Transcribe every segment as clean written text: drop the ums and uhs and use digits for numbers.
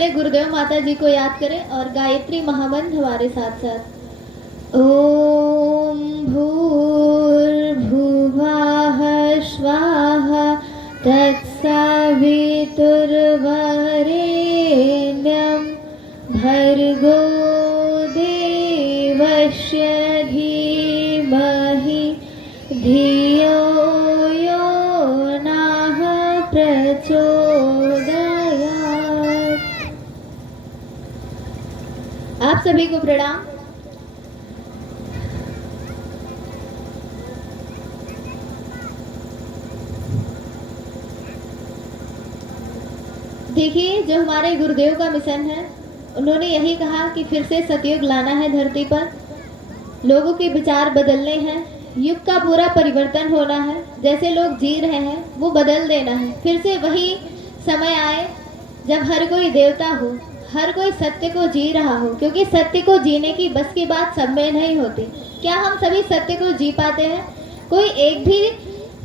पहले गुरुदेव माता जी को याद करें और गायत्री महामंत्र हमारे साथ साथ। ओम भूर्भुवः स्वाहा तत्सवितुर्वरेण्यं भर्गो देवस्य धीमहि धियो यो नः प्रचोदयात्। आप सभी को प्रणाम। देखिए, जो हमारे गुरुदेव का मिशन है, उन्होंने यही कहा कि फिर से सतयुग लाना है धरती पर, लोगों के विचार बदलने हैं, युग का पूरा परिवर्तन होना है, जैसे लोग जी रहे हैं वो बदल देना है। फिर से वही समय आए जब हर कोई देवता हो, हर कोई सत्य को जी रहा हो, क्योंकि सत्य को जीने की बस की बात सब में नहीं होती। क्या हम सभी सत्य को जी पाते हैं? कोई एक भी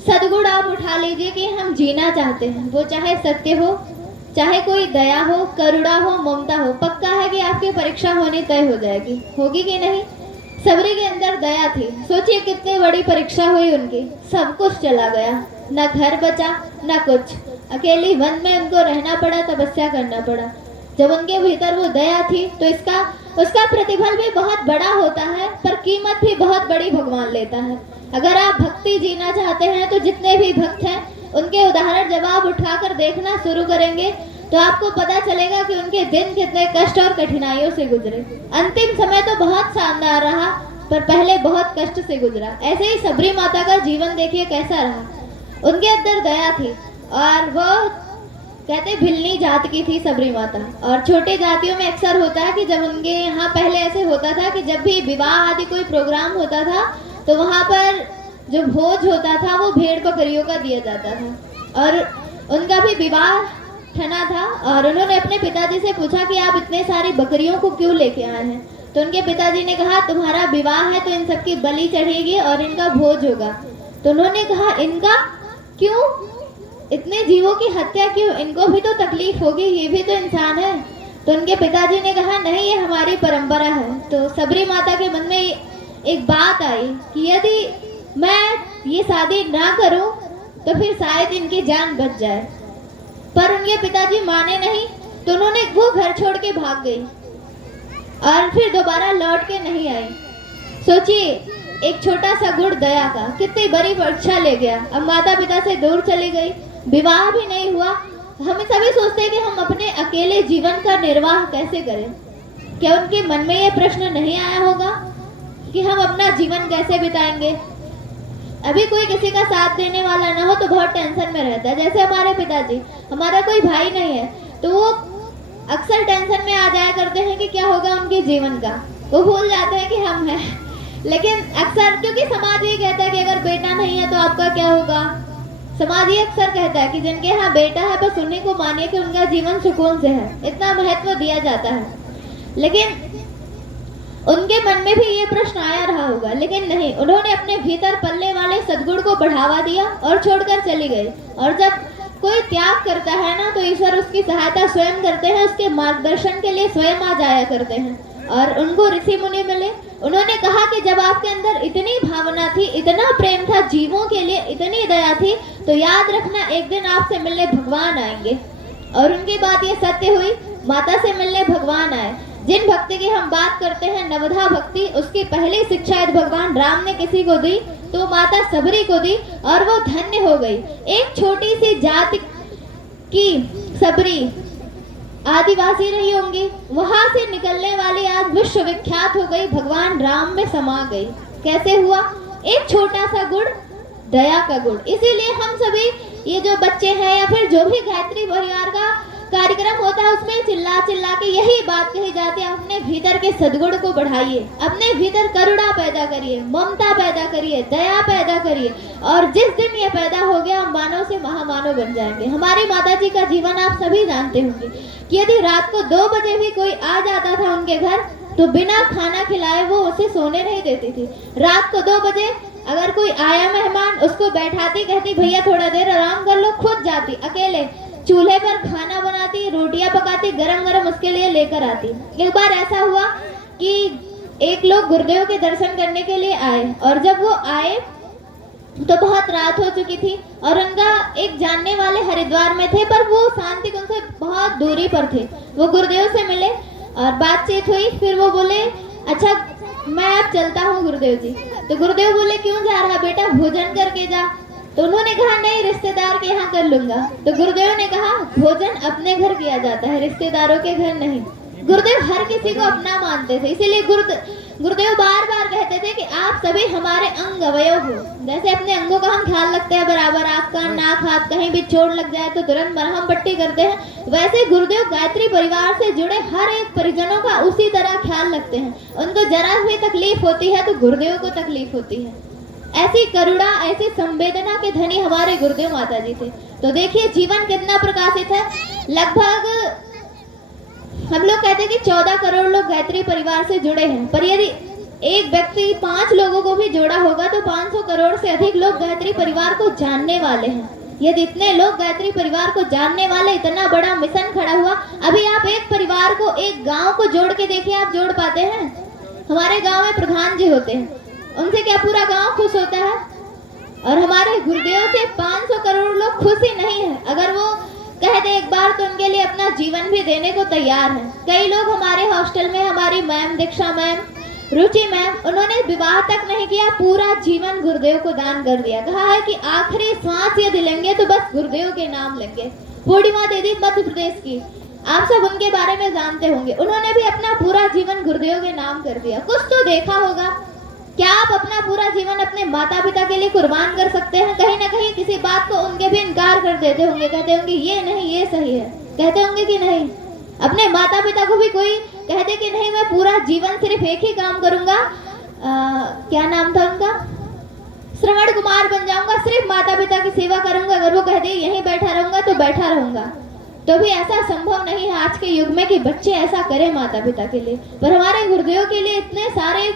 सद्गुण आप उठा लीजिए कि हम जीना चाहते हैं, वो चाहे सत्य हो, चाहे कोई दया हो, करुणा हो, ममता हो, पक्का है कि आपकी परीक्षा होनी तय हो जाएगी। होगी कि नहीं? सबरी के अंदर दया थी। सोचिए कितनी बड़ी परीक्षा हुई उनकी। सब कुछ चला गया, न घर बचा न कुछ, अकेली वन में उनको रहना पड़ा, तपस्या करना पड़ा। जब उनके भीतर वो दया थी तो उसका प्रतिफल भी बहुत बड़ा होता है, पर कीमत भी बहुत बड़ी भगवान लेता है। अगर आप भक्ति जीना चाहते हैं तो जितने भी भक्त हैं उनके उदाहरण जब आप उठाकर देखना शुरू करेंगे तो आपको पता चलेगा कि उनके दिन कितने कष्ट और कठिनाइयों से गुजरे। अंतिम समय तो बहुत शानदार रहा, पर पहले बहुत कष्ट से गुजरा। ऐसे ही सबरी माता का जीवन देखिए कैसा रहा। उनके अंदर दया थी और वो कहते भिल्ली जात की थी सबरी माता। और छोटे जातियों में अक्सर होता है कि जब उनके यहाँ पहले ऐसे होता था कि जब भी विवाह आदि कोई प्रोग्राम होता था तो वहाँ पर जो भोज होता था वो भेड़ बकरियों का दिया जाता था। और उनका भी विवाह ठना था और उन्होंने अपने पिताजी से पूछा कि आप इतने सारी बकरियों को क्यों लेके आए हैं? तो उनके पिताजी ने कहा तुम्हारा विवाह है तो इन सबकी बलि चढ़ेगी और इनका भोज होगा। तो उन्होंने कहा इनका क्यों? इतने जीवों की हत्या क्यों? इनको भी तो तकलीफ होगी, ये भी तो इंसान है। तो उनके पिताजी ने कहा नहीं, ये हमारी परंपरा है। तो सबरी माता के मन में एक बात आई कि यदि मैं ये शादी ना करूं तो फिर शायद इनकी जान बच जाए। पर उनके पिताजी माने नहीं, तो उन्होंने वो घर छोड़ के भाग गई और फिर दोबारा लौट के नहीं आई। सोचिए, एक छोटा सा गुण दया का कितनी बड़ी परीक्षा ले गया। अब माता पिता से दूर चली गई, विवाह भी नहीं हुआ। हम सभी सोचते हैं कि हम अपने अकेले जीवन का निर्वाह कैसे करें। क्या उनके मन में ये प्रश्न नहीं आया होगा कि हम अपना जीवन कैसे बिताएंगे? अभी कोई किसी का साथ देने वाला ना हो तो बहुत टेंशन में रहता है। जैसे हमारे पिताजी, हमारा कोई भाई नहीं है तो वो अक्सर टेंशन में आ जाया करते हैं कि क्या होगा उनके जीवन का। वो भूल जाते हैं कि हम हैं। लेकिन अक्सर क्योंकि समाज ये कहता है कि अगर बेटा नहीं है तो आपका क्या होगा। समाज ये अक्सर कहता है कि जिनके यहाँ बेटा है बस उन्हीं को मानिए कि उनका जीवन सुकून से है, इतना महत्व दिया जाता है। लेकिन उनके मन में भी ये प्रश्न आया रहा होगा, लेकिन नहीं, उन्होंने अपने भीतर पलने वाले सद्गुण को बढ़ावा दिया और छोड़कर चली गई। और जब कोई त्याग करता है ना तो ईश्वर उसकी सहायता स्वयं करते हैं, उसके मार्गदर्शन के लिए स्वयं आ जाया करते हैं। और उनको ऋषि मुनि मिले, उन्होंने कहा कि जब आपके अंदर इतनी भावना थी, इतना प्रेम था जीवों के लिए, इतनी दया थी, तो याद रखना एक दिन आपसे मिलने भगवान आएंगे। और उनकी बात ये सत्य हुई, माता से मिलने भगवान आए। जिन भक्ति की हम बात करते हैं नवधा भक्ति, उसकी पहली शिक्षा यदि भगवान राम ने किसी को दी तो माता सबरी को दी और वो धन्य हो गई। एक छोटी सी जाति की सबरी आदिवासी रही होंगी, वहां से निकलने वाली आज विश्व विख्यात हो गई, भगवान राम में समा गई। कैसे हुआ? एक छोटा सा गुण, दया का गुण। इसीलिए हम सभी ये जो बच्चे हैं या फिर जो भी गायत्री परिवार का कार्यक्रम होता है उसमें चिल्ला चिल्ला के यही बात कही जाती है, अपने भीतर के सद्गुण को बढ़ाइए, अपने भीतर करुणा पैदा करिए, ममता पैदा करिए, दया पैदा करिए। और जिस दिन ये पैदा हो गया हम मानव से महामानव बन जाएंगे। हमारी माता जी का जीवन आप सभी जानते होंगे कि यदि रात को 2 बजे भी कोई आ जाता था उनके घर तो बिना खाना खिलाए वो उसे सोने नहीं देती थी। रात को 2 बजे अगर कोई आया मेहमान, उसको बैठाती, कहती भैया थोड़ा देर आराम कर लो, खुद जाती अकेले चूल्हे पर खाना बनाती, रोटियां पकाती, गरम गरम उसके लिए लेकर आती। एक बार ऐसा हुआ कि एक लोग गुरुदेव के दर्शन करने के लिए आए, और जब वो आए तो बहुत रात हो चुकी थी, और उनका एक जानने वाले हरिद्वार में थे, पर वो शांति कुंज से बहुत दूरी पर थे। वो गुरुदेव से मिले और बातचीत हुई। फिर वो बोले, अच्छा मैं अब चलता हूँ गुरुदेव जी। तो गुरुदेव बोले, क्यों जा रहा बेटा, भोजन करके जा। तो उन्होंने कहा, नहीं, रिश्तेदार के यहाँ कर लूंगा। तो गुरुदेव ने कहा, भोजन अपने घर किया जाता है, रिश्तेदारों के घर नहीं। गुरुदेव हर किसी को अपना मानते थे, इसीलिए गुरुदेव बार बार कहते थे कि आप सभी हमारे अंग अवयव हो। जैसे अपने अंगों का हम ख्याल रखते हैं बराबर, आँख कान नाक हाथ, कहीं भी चोट लग जाए तो तुरंत मरहम पट्टी करते हैं, वैसे गुरुदेव गायत्री परिवार से जुड़े हर एक परिजनों का उसी तरह ख्याल रखते हैं। उनको जरा भी तकलीफ होती है तो गुरुदेव को तकलीफ होती है। ऐसी करुणा, ऐसी संवेदना के धनी हमारे गुरुदेव माता जी थे। तो देखिए जीवन कितना प्रकाशित है। लगभग हम लोग कहते हैं कि 14 करोड़ लोग गायत्री परिवार से जुड़े हैं, पर यदि एक व्यक्ति 5 लोगों को भी जोड़ा होगा तो 500 करोड़ से अधिक लोग गायत्री परिवार को जानने वाले हैं। यदि इतने लोग गायत्री परिवार को जानने वाले, इतना बड़ा मिशन खड़ा हुआ। अभी आप एक परिवार को, एक गांव को जोड़ के देखिए, आप जोड़ पाते हैं? हमारे गांव में प्रधान जी होते हैं, उनसे क्या पूरा गांव खुश होता है? और हमारे गुरुदेव से 500 करोड़ लोग खुश ही नहीं है। अगर वो कह दे एक बार तो उनके लिए अपना जीवन भी देने को तैयार है। कई लोग हमारे हॉस्टल में, हमारी मैम दीक्षा मैम, रुचि मैम, उन्होंने विवाह तक नहीं किया, पूरा जीवन गुरुदेव को दान कर दिया। कहा है कि आखिरी सांस यदि लेंगे तो बस गुरुदेव के नाम लेंगे। पूर्णिमा दीदी मध्य प्रदेश की, आप सब उनके बारे में जानते होंगे, उन्होंने भी अपना पूरा जीवन गुरुदेव के नाम कर दिया। कुछ तो देखा होगा। क्या आप अपना पूरा जीवन अपने माता पिता के लिए कुर्बान कर सकते हैं? कहीं ना कहीं किसी बात को उनके भी इनकार कर देते होंगे, कहते होंगे ये नहीं, ये सही है, कहते होंगे कि नहीं? अपने माता पिता को भी कोई कहते कि नहीं, मैं पूरा जीवन सिर्फ एक ही काम करूंगा, क्या नाम था उनका, श्रवण कुमार बन जाऊंगा, सिर्फ माता पिता की सेवा करूंगा। अगर वो कहते यहीं बैठा रहूंगा तो बैठा रहूंगा, तो भी ऐसा संभव नहीं है आज के युग में कि बच्चे ऐसा करें माता पिता के लिए। पर हमारे गुरुदेव के लिए इतने सारे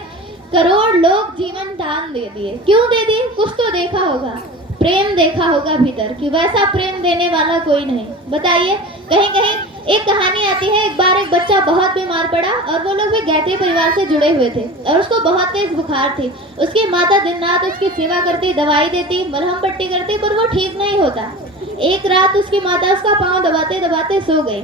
करोड़ लोग जीवन दान दे दिए। क्यों दे दिए? कुछ तो देखा होगा, प्रेम देखा होगा भीतर, कि वैसा प्रेम देने वाला कोई नहीं। बताइए, कहीं कहीं एक कहानी आती है, एक बार एक बच्चा बहुत बीमार पड़ा, और वो लोग भी गायत्री परिवार से जुड़े हुए थे, और उसको बहुत तेज बुखार थी। उसकी माता दिन रात उसकी सेवा करती, दवाई देती, मलहम पट्टी करती, पर वो ठीक नहीं होता। एक रात उसकी माता उसका पाँव दबाते दबाते सो गई,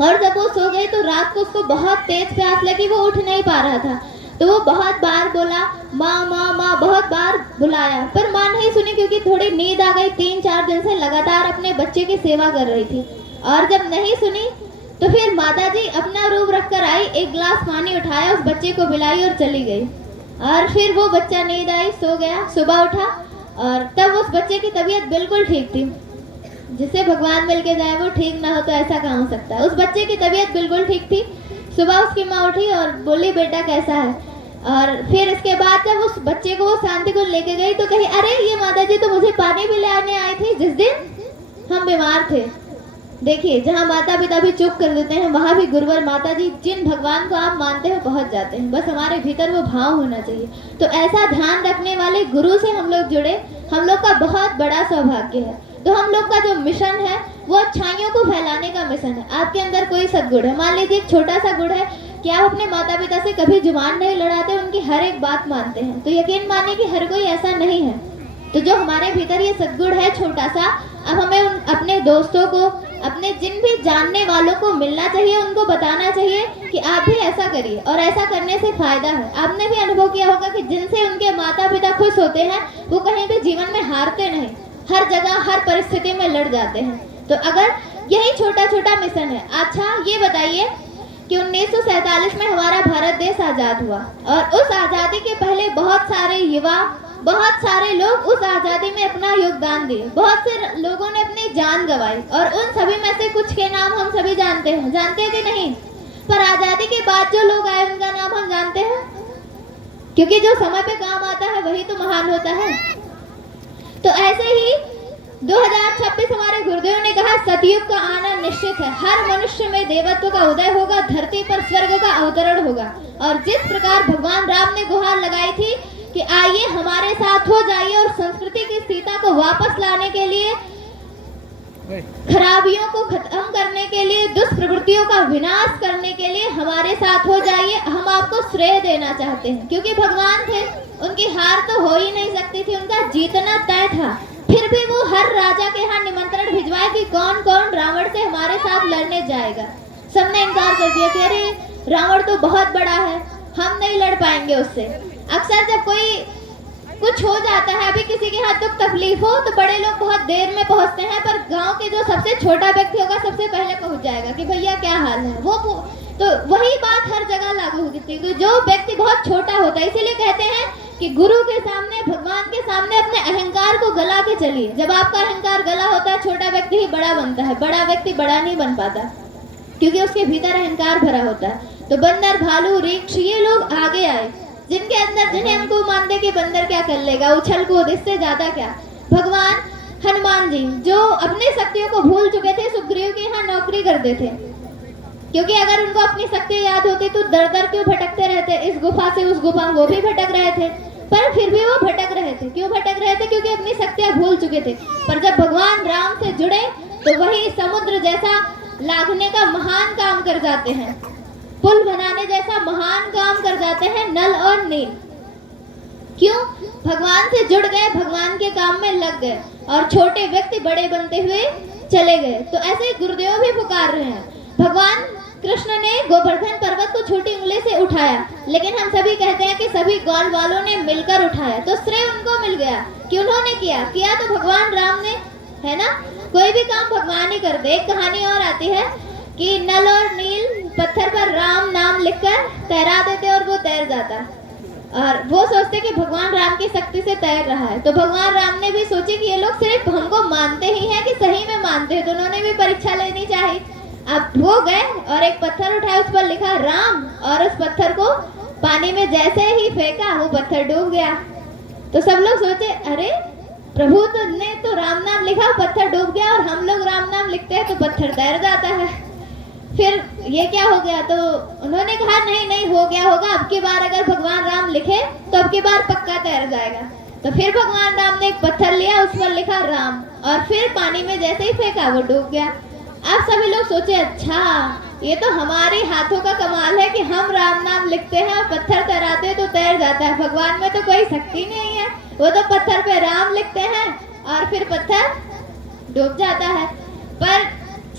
और जब वो सो गई तो रात को उसको बहुत तेज प्यास लगी, वो उठ नहीं पा रहा था। तो वो बहुत बार बोला, माँ माँ माँ, बहुत बार बुलाया, पर माँ नहीं सुनी, क्योंकि थोड़ी नींद आ गई। 3-4 दिन से लगातार अपने बच्चे की सेवा कर रही थी, और जब नहीं सुनी तो फिर माताजी अपना रूप रख कर आई, एक गिलास पानी उठाया, उस बच्चे को पिलाई और चली गई। और फिर वो बच्चा नींद आई, सो गया। सुबह उठा और तब उस बच्चे की तबीयत बिल्कुल ठीक थी। जिसे भगवान मिल के जाए वो ठीक ना हो तो ऐसा कहाँ हो सकता है। उस बच्चे की तबीयत बिल्कुल ठीक थी। सुबह उसकी माँ उठी और बोली, बेटा कैसा है? और फिर इसके बाद जब उस बच्चे को वो शांति को लेके गई तो कही, अरे ये माताजी तो मुझे पानी भी ले आने आई थी जिस दिन हम बीमार थे। देखिए, जहाँ माता पिता भी चुप कर देते हैं, वहाँ भी गुरुवर माताजी, जिन भगवान को आप मानते हो, पहुँच जाते हैं। बस हमारे भीतर वो भाव होना चाहिए। तो ऐसा ध्यान रखने वाले गुरु से हम लोग जुड़े, हम लोग का बहुत बड़ा सौभाग्य है। तो हम लोग का जो मिशन है वो अच्छाइयों को फैलाने का मिशन है। आपके अंदर कोई सद्गुण है, मान लीजिए एक छोटा सा गुण है कि आप अपने माता पिता से कभी जुबान नहीं लड़ाते, उनकी हर एक बात मानते हैं, तो यकीन मानिए कि हर कोई ऐसा नहीं है। तो जो हमारे भीतर ये सद्गुण है छोटा सा, अब हमें अपने दोस्तों को, अपने जिन भी जानने वालों को मिलना चाहिए, उनको बताना चाहिए कि आप भी ऐसा करिए, और ऐसा करने से फायदा है। आपने भी अनुभव किया होगा कि जिनसे उनके माता पिता खुश होते हैं वो कहीं भी जीवन में हारते नहीं, हर जगह हर परिस्थिति में लड़ जाते हैं। तो अगर यही छोटा छोटा मिशन है। अच्छा ये बताइए कि 1947 में हमारा भारत देश आज़ाद हुआ, और उस आज़ादी के पहले बहुत सारे युवा, बहुत सारे लोग उस आज़ादी में अपना योगदान दिए। बहुत से लोगों ने अपनी जान गंवाई, और उन सभी में से कुछ के नाम हम सभी जानते हैं कि नहीं? पर आज़ादी के बाद जो लोग आए उनका नाम हम जानते हैं, क्योंकि जो समय पे काम आता है वही तो महान होता है। तो ऐसे ही 2026 हमारे गुरुदेव ने कहा, सतयुग का आना निश्चित है। हर मनुष्य में देवत्व का उदय होगा, धरती पर स्वर्ग का अवतरण होगा। और जिस प्रकार भगवान राम ने गुहार लगाई थी कि आइए हमारे साथ हो जाइए, और संस्कृति की सीता को वापस लाने के लिए खराबियों को खत्म करने के लिए, दुष्प्रवृत्तियों का विनाश करने के लिए हमारे साथ हो जाइए, हम आपको श्रेय देना चाहते हैं। क्योंकि भगवान थे, उनकी हार तो हो ही नहीं सकती थी, उनका जीतना तय था। फिर भी वो हर राजा के यहाँ निमंत्रण भिजवाए कि कौन कौन रावण से हमारे साथ लड़ने जाएगा। सबने इनकार कर दिया कि अरे रावण तो बहुत बड़ा है, हम नहीं लड़ पाएंगे उससे। अक्सर जब कोई कुछ हो जाता है, अभी किसी के हाथ दुख तकलीफ हो तो बड़े लोग बहुत देर में पहुंचते हैं, पर गांव के जो सबसे छोटा व्यक्ति होगा सबसे पहले पहुंच जाएगा कि भैया क्या हाल है। वो तो वही बात हर जगह लागू होती है। तो जो व्यक्ति बहुत छोटा होता है, इसीलिए कहते हैं कि गुरु के सामने, भगवान के सामने अपने अहंकार को गला के चलिए। जब आपका अहंकार गला होता है, छोटा व्यक्ति ही बड़ा बनता है, बड़ा व्यक्ति बड़ा नहीं बन पाता, क्योंकि उसके भीतर अहंकार भरा होता है। तो बंदर, भालू, रीछ, ये लोग आगे आए, जिनके अंदर, जिन्हें हमको मानते कि बंदर क्या कर लेगा, उछल कूद, इससे ज्यादा क्या। भगवान हनुमान जी जो अपनी शक्तियों को भूल चुके थे, सुग्रीव के यहाँ नौकरी करते थे, क्योंकि अगर उनको अपनी शक्ति याद होती तो दर दर क्यों भटकते रहते, इस गुफा से उस गुफा। वो भी भटक रहे थे, पर फिर भी वो भटक रहे थे। क्यों भटक रहे थे? क्योंकि अपनी शक्तियां भूल चुके थे। पर जब भगवान राम से जुड़े तो वही समुद्र जैसा लांघने का महान काम कर जाते हैं, पुल बनाने जैसा महान काम कर जाते हैं नल और नील। क्यों? भगवान से जुड़ गए, भगवान के काम में लग गए, और छोटे व्यक्ति बड़े बनते हुए चले गए। तो ऐसे गुरुदेव भी पुकार रहे हैं। भगवान कृष्ण ने गोवर्धन पर्वत को छोटी उंगली से उठाया, लेकिन हम सभी कहते हैं कि सभी ग्वाल वालों ने मिलकर उठाया, तो श्रेय उनको मिल गया कि उन्होंने किया तो भगवान राम ने, है ना। कोई भी काम भगवान ही करते। एक कहानी और आती है कि नल और नील पत्थर पर राम नाम लिखकर तैरा देते और वो तैर जाता, और वो सोचते कि भगवान राम की शक्ति से तैर रहा है। तो भगवान राम ने भी सोचे कि ये लोग सिर्फ हमको मानते ही हैं कि सही में मानते हैं, तो उन्होंने भी परीक्षा लेनी चाहिए। अब वो गए और एक पत्थर उठाया, उस पर लिखा राम, और उस पत्थर को पानी में जैसे ही फेंका वो पत्थर डूब गया। तो सब लोग सोचे अरे प्रभु ने तो राम नाम लिखा, पत्थर डूब गया, और हम लोग राम नाम लिखते हैं तो पत्थर तैर जाता है, फिर ये क्या हो गया। तो उन्होंने कहा नहीं नहीं, हो गया होगा, अब की बार अगर भगवान राम लिखे तो अब की बार पक्का तैर जाएगा। तो फिर भगवान राम ने एक पत्थर लिया, उस पर लिखा राम, और फिर पानी में जैसे ही फेंका वो डूब गया। अब सभी लोग सोचे अच्छा ये तो हमारे हाथों का कमाल है कि हम राम नाम लिखते हैं और पत्थर तैराते हैं तो तैर जाता है, भगवान में तो कोई शक्ति नहीं है, वो तो पत्थर पे राम लिखते हैं और फिर पत्थर डूब जाता है। पर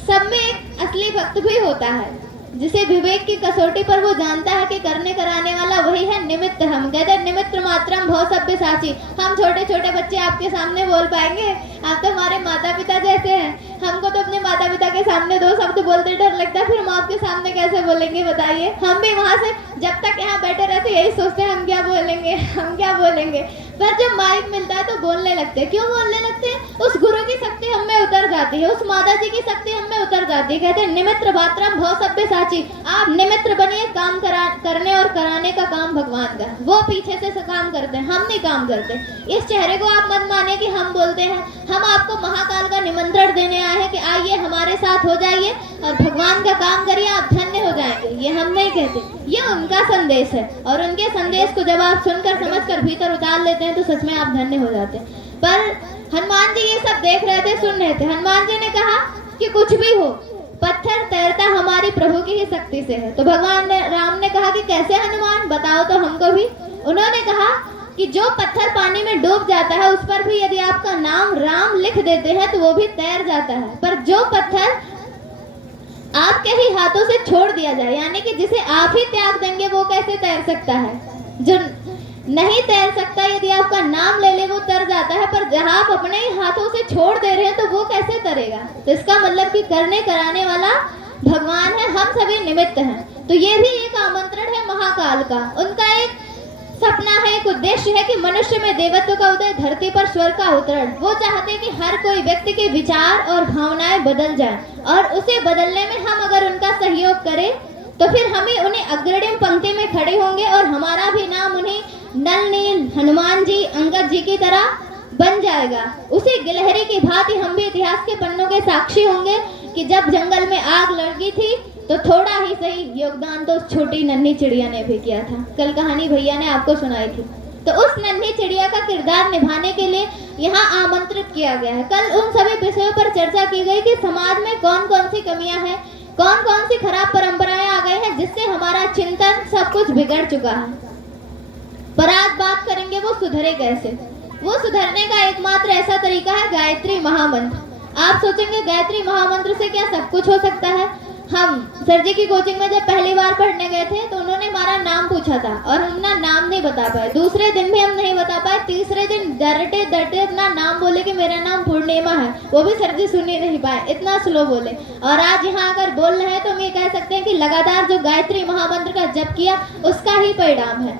सब में एक असली भक्त भी होता है, जिसे विवेक की कसौटी पर वो जानता है कि करने कराने वाला वही है निमित्त। हम कहते हैं निमित्त मात्रम भव सभ्य साची। हम छोटे छोटे बच्चे आपके सामने बोल पाएंगे? आप तो हमारे माता पिता जैसे हैं, हमको तो अपने माता पिता के सामने दो शब्द बोलते डर लगता है, फिर हम आपके सामने कैसे बोलेंगे बताइए। हम भी वहाँ से जब तक यहाँ बैठे रहते यही सोचते हैं हम क्या बोलेंगे, हम क्या बोलेंगे, पर जब माइक मिलता है तो बोलने लगते हैं। क्यों बोलने लगते हैं? उस गुरु की शक्ति हम में उतर जाती है, उस माता जी की शक्ति हम में उतर जाती है। कहते हैं निमित्र मात्रम भव सभ्य साची। आप निमित्र बनिए, काम करने और कराने का काम भगवान का, वो पीछे से काम करते हैं, हम नहीं काम करते। इस चेहरे को आप मत मानिए कि हम बोलते हैं, हम आपको महाकाल का निमंत्रण देने आए हैं कि आइए हमारे साथ हो जाइए और भगवान का काम करिए, आप धन्य हो जाएंगे। ये हम नहीं कहते, ये उनका संदेश है, और उनके संदेश को जब आप सुनकर समझकर भीतर उतार लेते हैं तो सच में आप धन्य हो जाते हैं। पर हनुमान जी ये सब देख रहे थे, सुन रहे थे। हनुमान जी ने कहा कि कुछ भी हो, पत्थर तैरता हमारी प्रभु की ही शक्ति से है। तो भगवान राम ने कहा कि कैसे हनुमान, बताओ तो हमको भी। उन्होंने कहा कि जो पत्थर पानी में डूब जाता है उस पर भी यदि आपका नाम राम लिख देते हैं तो वो भी तैर जाता है, पर जो पत्थर आपके ही हाथों से छोड़ दिया जाए, यानी कि जिसे आप ही त्याग देंगे, वो कैसे तैर सकता है? जो नहीं तैर सकता, यदि आपका नाम ले ले वो तर जाता है, पर जहां आप अपने ही हाथों से छोड़ दे रहे हैं तो वो कैसे तरेगा? तो इसका मतलब कि करने कराने वाला भगवान है, हम सभी निमित्त हैं। तो ये भी एक आमंत्रण है महाकाल का। उनका एक सपना है, एक उद्देश्य है कि मनुष्य में देवत्व का उदय, धरती पर स्वर्ग का अवतरण। वो चाहते हैं कि हर कोई व्यक्ति के विचार और भावनाएं बदल जाएं, और उसे बदलने में हम अगर उनका सहयोग करें तो फिर हमें उन्हें अग्रणी पंक्ति में खड़े होंगे और हमारा भी नाम उन्हें नल नील, हनुमान जी, अंगद जी की तरह बन जाएगा। उसी गिलहरी की भांति हम भी इतिहास के पन्नों के साक्षी होंगे कि जब जंगल में आग लगी थी तो थोड़ा ही सही योगदान तो उस छोटी नन्ही चिड़िया ने भी किया था। कल कहानी भैया ने आपको सुनाई थी। तो उस नन्ही चिड़िया का किरदार निभाने के लिए यहाँ आमंत्रित किया गया है। कल उन सभी विषयों पर चर्चा की गई कि समाज में कौन कौन सी कमियां हैं, कौन कौन सी खराब परंपराएं आ गई हैं जिससे हमारा चिंतन सब कुछ बिगड़ चुका है। पर आज बात करेंगे वो सुधरे कैसे। वो सुधरने का एकमात्र ऐसा तरीका है गायत्री महामंत्र। आप सोचेंगे गायत्री महामंत्र से क्या सब कुछ हो सकता है। हम सर जी की कोचिंग में जब पहली बार पढ़ने गए थे तो उन्होंने हमारा नाम पूछा था और हम ना नाम नहीं बता पाए। दूसरे दिन भी हम नहीं बता पाए। तीसरे दिन डरते डरते अपना नाम बोले कि मेरा नाम पूर्णिमा है, वो भी सर जी सुन ही नहीं पाए, इतना स्लो बोले। और आज यहाँ अगर बोल रहे हैं तो हम ये कह सकते हैं कि लगातार जो गायत्री महामंत्र का जप किया उसका ही परिणाम है।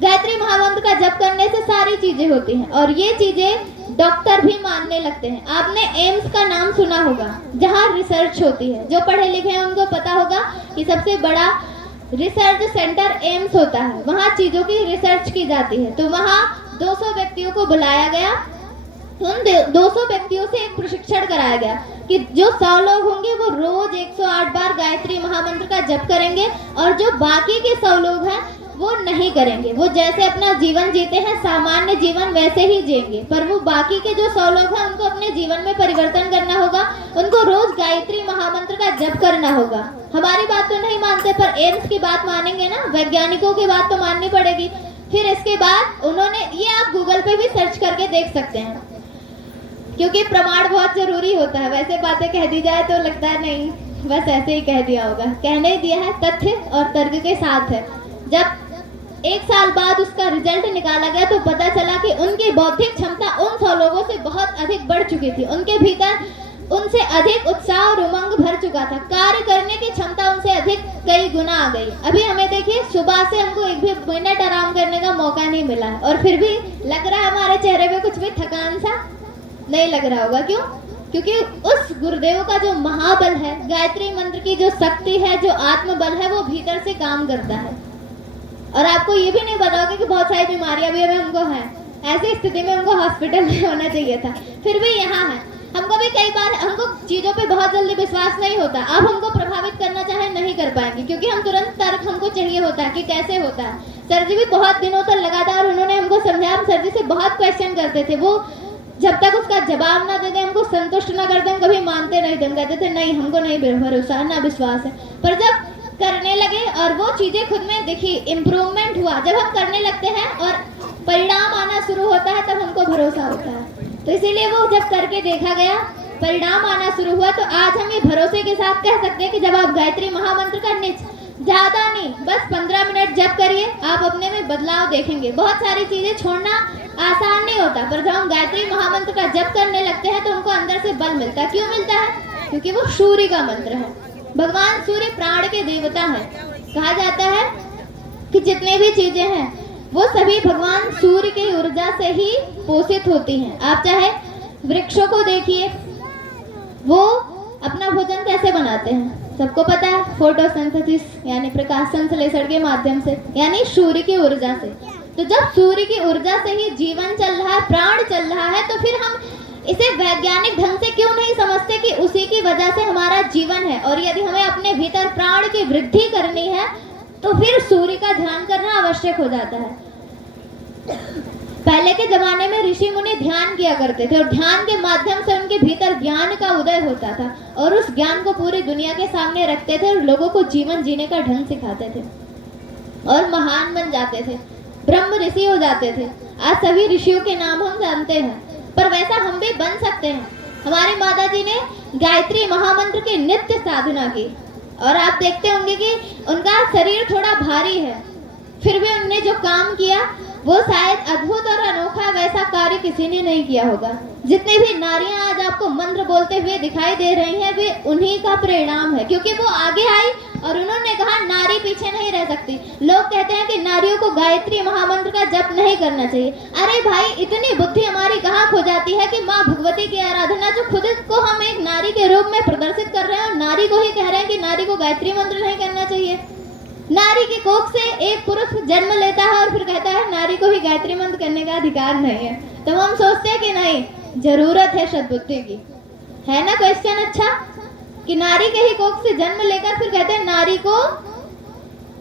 गायत्री महामंत्र का जप करने से सारी चीजें होती हैं और ये चीजें डॉक्टर भी मानने लगते हैं। आपने एम्स का नाम सुना होगा, जहाँ रिसर्च होती है। जो पढ़े लिखे हैं उनको पता होगा कि सबसे बड़ा रिसर्च सेंटर एम्स होता है, वहाँ चीजों की रिसर्च की जाती है। तो वहाँ 200 व्यक्तियों को बुलाया गया। उन 200 व्यक्तियों से एक प्रशिक्षण कराया गया कि जो 100 लोग होंगे वो रोज 108 बार गायत्री महामंत्र का जप करेंगे और जो बाकी के 100 लोग हैं वो नहीं करेंगे। वो जैसे अपना जीवन जीते हैं सामान्य जीवन वैसे ही जिएंगे, पर वो बाकी के जो 100 लोग हैं उनको अपने जीवन में परिवर्तन करना होगा। उनको रोज गायत्री महामंत्र का जप करना होगा। हमारी बात तो नहीं मानते पर एम्स की बात मानेंगे ना, वैज्ञानिकों की बात तो माननी पड़ेगी। फिर इसके बाद उन्होंने ये, आप गूगल पे भी सर्च करके देख सकते हैं क्योंकि प्रमाण बहुत जरूरी होता है। वैसे बातें कह दी जाए तो लगता है नहीं बस ऐसे ही कह दिया होगा, कहने ही दिया है, तथ्य और तर्क के साथ है। जब 1 साल बाद उसका रिजल्ट निकाला गया तो पता चला कि उनकी बौद्धिक क्षमता उन 100 लोगों से बहुत अधिक बढ़ चुकी थी। उनके भीतर उनसे अधिक उत्साह और उमंग भर चुका था। कार्य करने की क्षमता उनसे अधिक कई गुना आ गई। अभी हमें देखिए, सुबह से हमको एक भी मिनट आराम करने का मौका नहीं मिला है और फिर भी लग रहा है हमारे चेहरे पे कुछ भी थकान सा नहीं लग रहा होगा। क्यों? क्योंकि उस गुरुदेव का जो महाबल है, गायत्री मंत्र की जो शक्ति है, जो आत्मबल है, वो भीतर से काम करता है। और आपको ये भी नहीं पता होगा कि बहुत सारी बीमारियां भी हमको हैं। ऐसी स्थिति में हमको हॉस्पिटल में होना चाहिए था, फिर भी यहाँ है। हमको भी कई बार हमको चीज़ों पे बहुत जल्दी विश्वास नहीं होता। आप हमको प्रभावित करना चाहे नहीं कर पाएंगे क्योंकि हम तुरंत तर्क हमको चाहिए होता है कि कैसे होता है। सर जी भी बहुत दिनों तक लगातार उन्होंने हमको समझाया। हम सर जी से बहुत क्वेश्चन करते थे, वो जब तक उसका जवाब ना दे दे, हमको संतुष्ट ना करते, हम कभी मानते नहीं थे। हम कहते थे नहीं, हमको नहीं भरोसा, ना विश्वास है। पर जब करने लगे और वो चीजें खुद में दिखी, इम्प्रूवमेंट हुआ, जब हम करने लगते हैं और परिणाम आना शुरू होता है तब हमको भरोसा होता है। तो इसीलिए वो जब करके देखा गया, परिणाम आना शुरू हुआ, तो आज हम ये भरोसे के साथ कह सकते हैं कि जब आप गायत्री महामंत्र का ज्यादा नहीं, बस 15 मिनट जप करिए, आप अपने में बदलाव देखेंगे। बहुत सारी चीजें छोड़ना आसान नहीं होता, पर जब हम गायत्री महामंत्र का जप करने लगते हैं तो उनको अंदर से बल मिलता है। क्यों मिलता है? क्योंकि वो सूर्य का मंत्र है। भगवान सूर्य प्राण के देवता है। कहा जाता है कि जितने भी चीजें हैं वो सभी भगवान सूर्य की ऊर्जा से ही पोषित होती हैं। आप चाहे वृक्षों को देखिए, वो अपना भोजन कैसे बनाते हैं सबको पता है, फोटोसिंथेसिस यानी प्रकाश संश्लेषण के माध्यम से, यानी सूर्य की ऊर्जा से। तो जब सूर्य की ऊर्जा से ही जीवन चल रहा है, प्राण चल रहा है, तो फिर हम इसे वैज्ञानिक ढंग से क्यों नहीं समझते कि उसी की वजह से हमारा जीवन है। और यदि हमें अपने भीतर प्राण की वृद्धि करनी है तो फिर सूर्य का ध्यान करना आवश्यक हो जाता है। पहले के जमाने में ऋषि मुनि ध्यान किया करते थे और ध्यान के माध्यम से उनके भीतर ज्ञान का उदय होता था और उस ज्ञान को पूरी दुनिया के सामने रखते थे और लोगों को जीवन जीने का ढंग सिखाते थे और महान बन जाते थे, ब्रह्म ऋषि हो जाते थे। आज सभी ऋषियों के नाम हम जानते हैं, पर वैसा हम भी बन सकते हैं। हमारी माता जी ने गायत्री महामंत्र की नित्य साधना की और आप देखते होंगे कि उनका शरीर थोड़ा भारी है, फिर भी उन्होंने जो काम किया वो शायद अद्भुत और अनोखा वैसा कार्य किसी ने नहीं किया होगा। जितनी भी नारियां आज आपको मंत्र बोलते हुए दिखाई दे रही हैं, वे उन्हीं का परिणाम है, क्योंकि वो आगे आई और उन्होंने कहा नारी पीछे नहीं रह सकती। लोग कहते हैं कि नारियों को गायत्री महामंत्र का जप नहीं करना चाहिए। अरे भाई, इतनी बुद्धि हमारी कहाँ खो जाती है कि माँ भगवती की आराधना, जो खुद को हम एक नारी के रूप में प्रदर्शित कर रहे हैं और नारी को ही कह रहे हैं कि नारी को गायत्री मंत्र नहीं करना चाहिए। नारी के कोख से एक पुरुष जन्म लेता है और फिर कहता है नारी को ही गायत्री मंत्र करने का अधिकार नहीं है। तो हम सोचते हैं कि नहीं, जरूरत है सद्बुद्धि की, है ना क्वेश्चन? अच्छा, कि नारी के ही कोख से जन्म लेकर फिर कहते हैं नारी को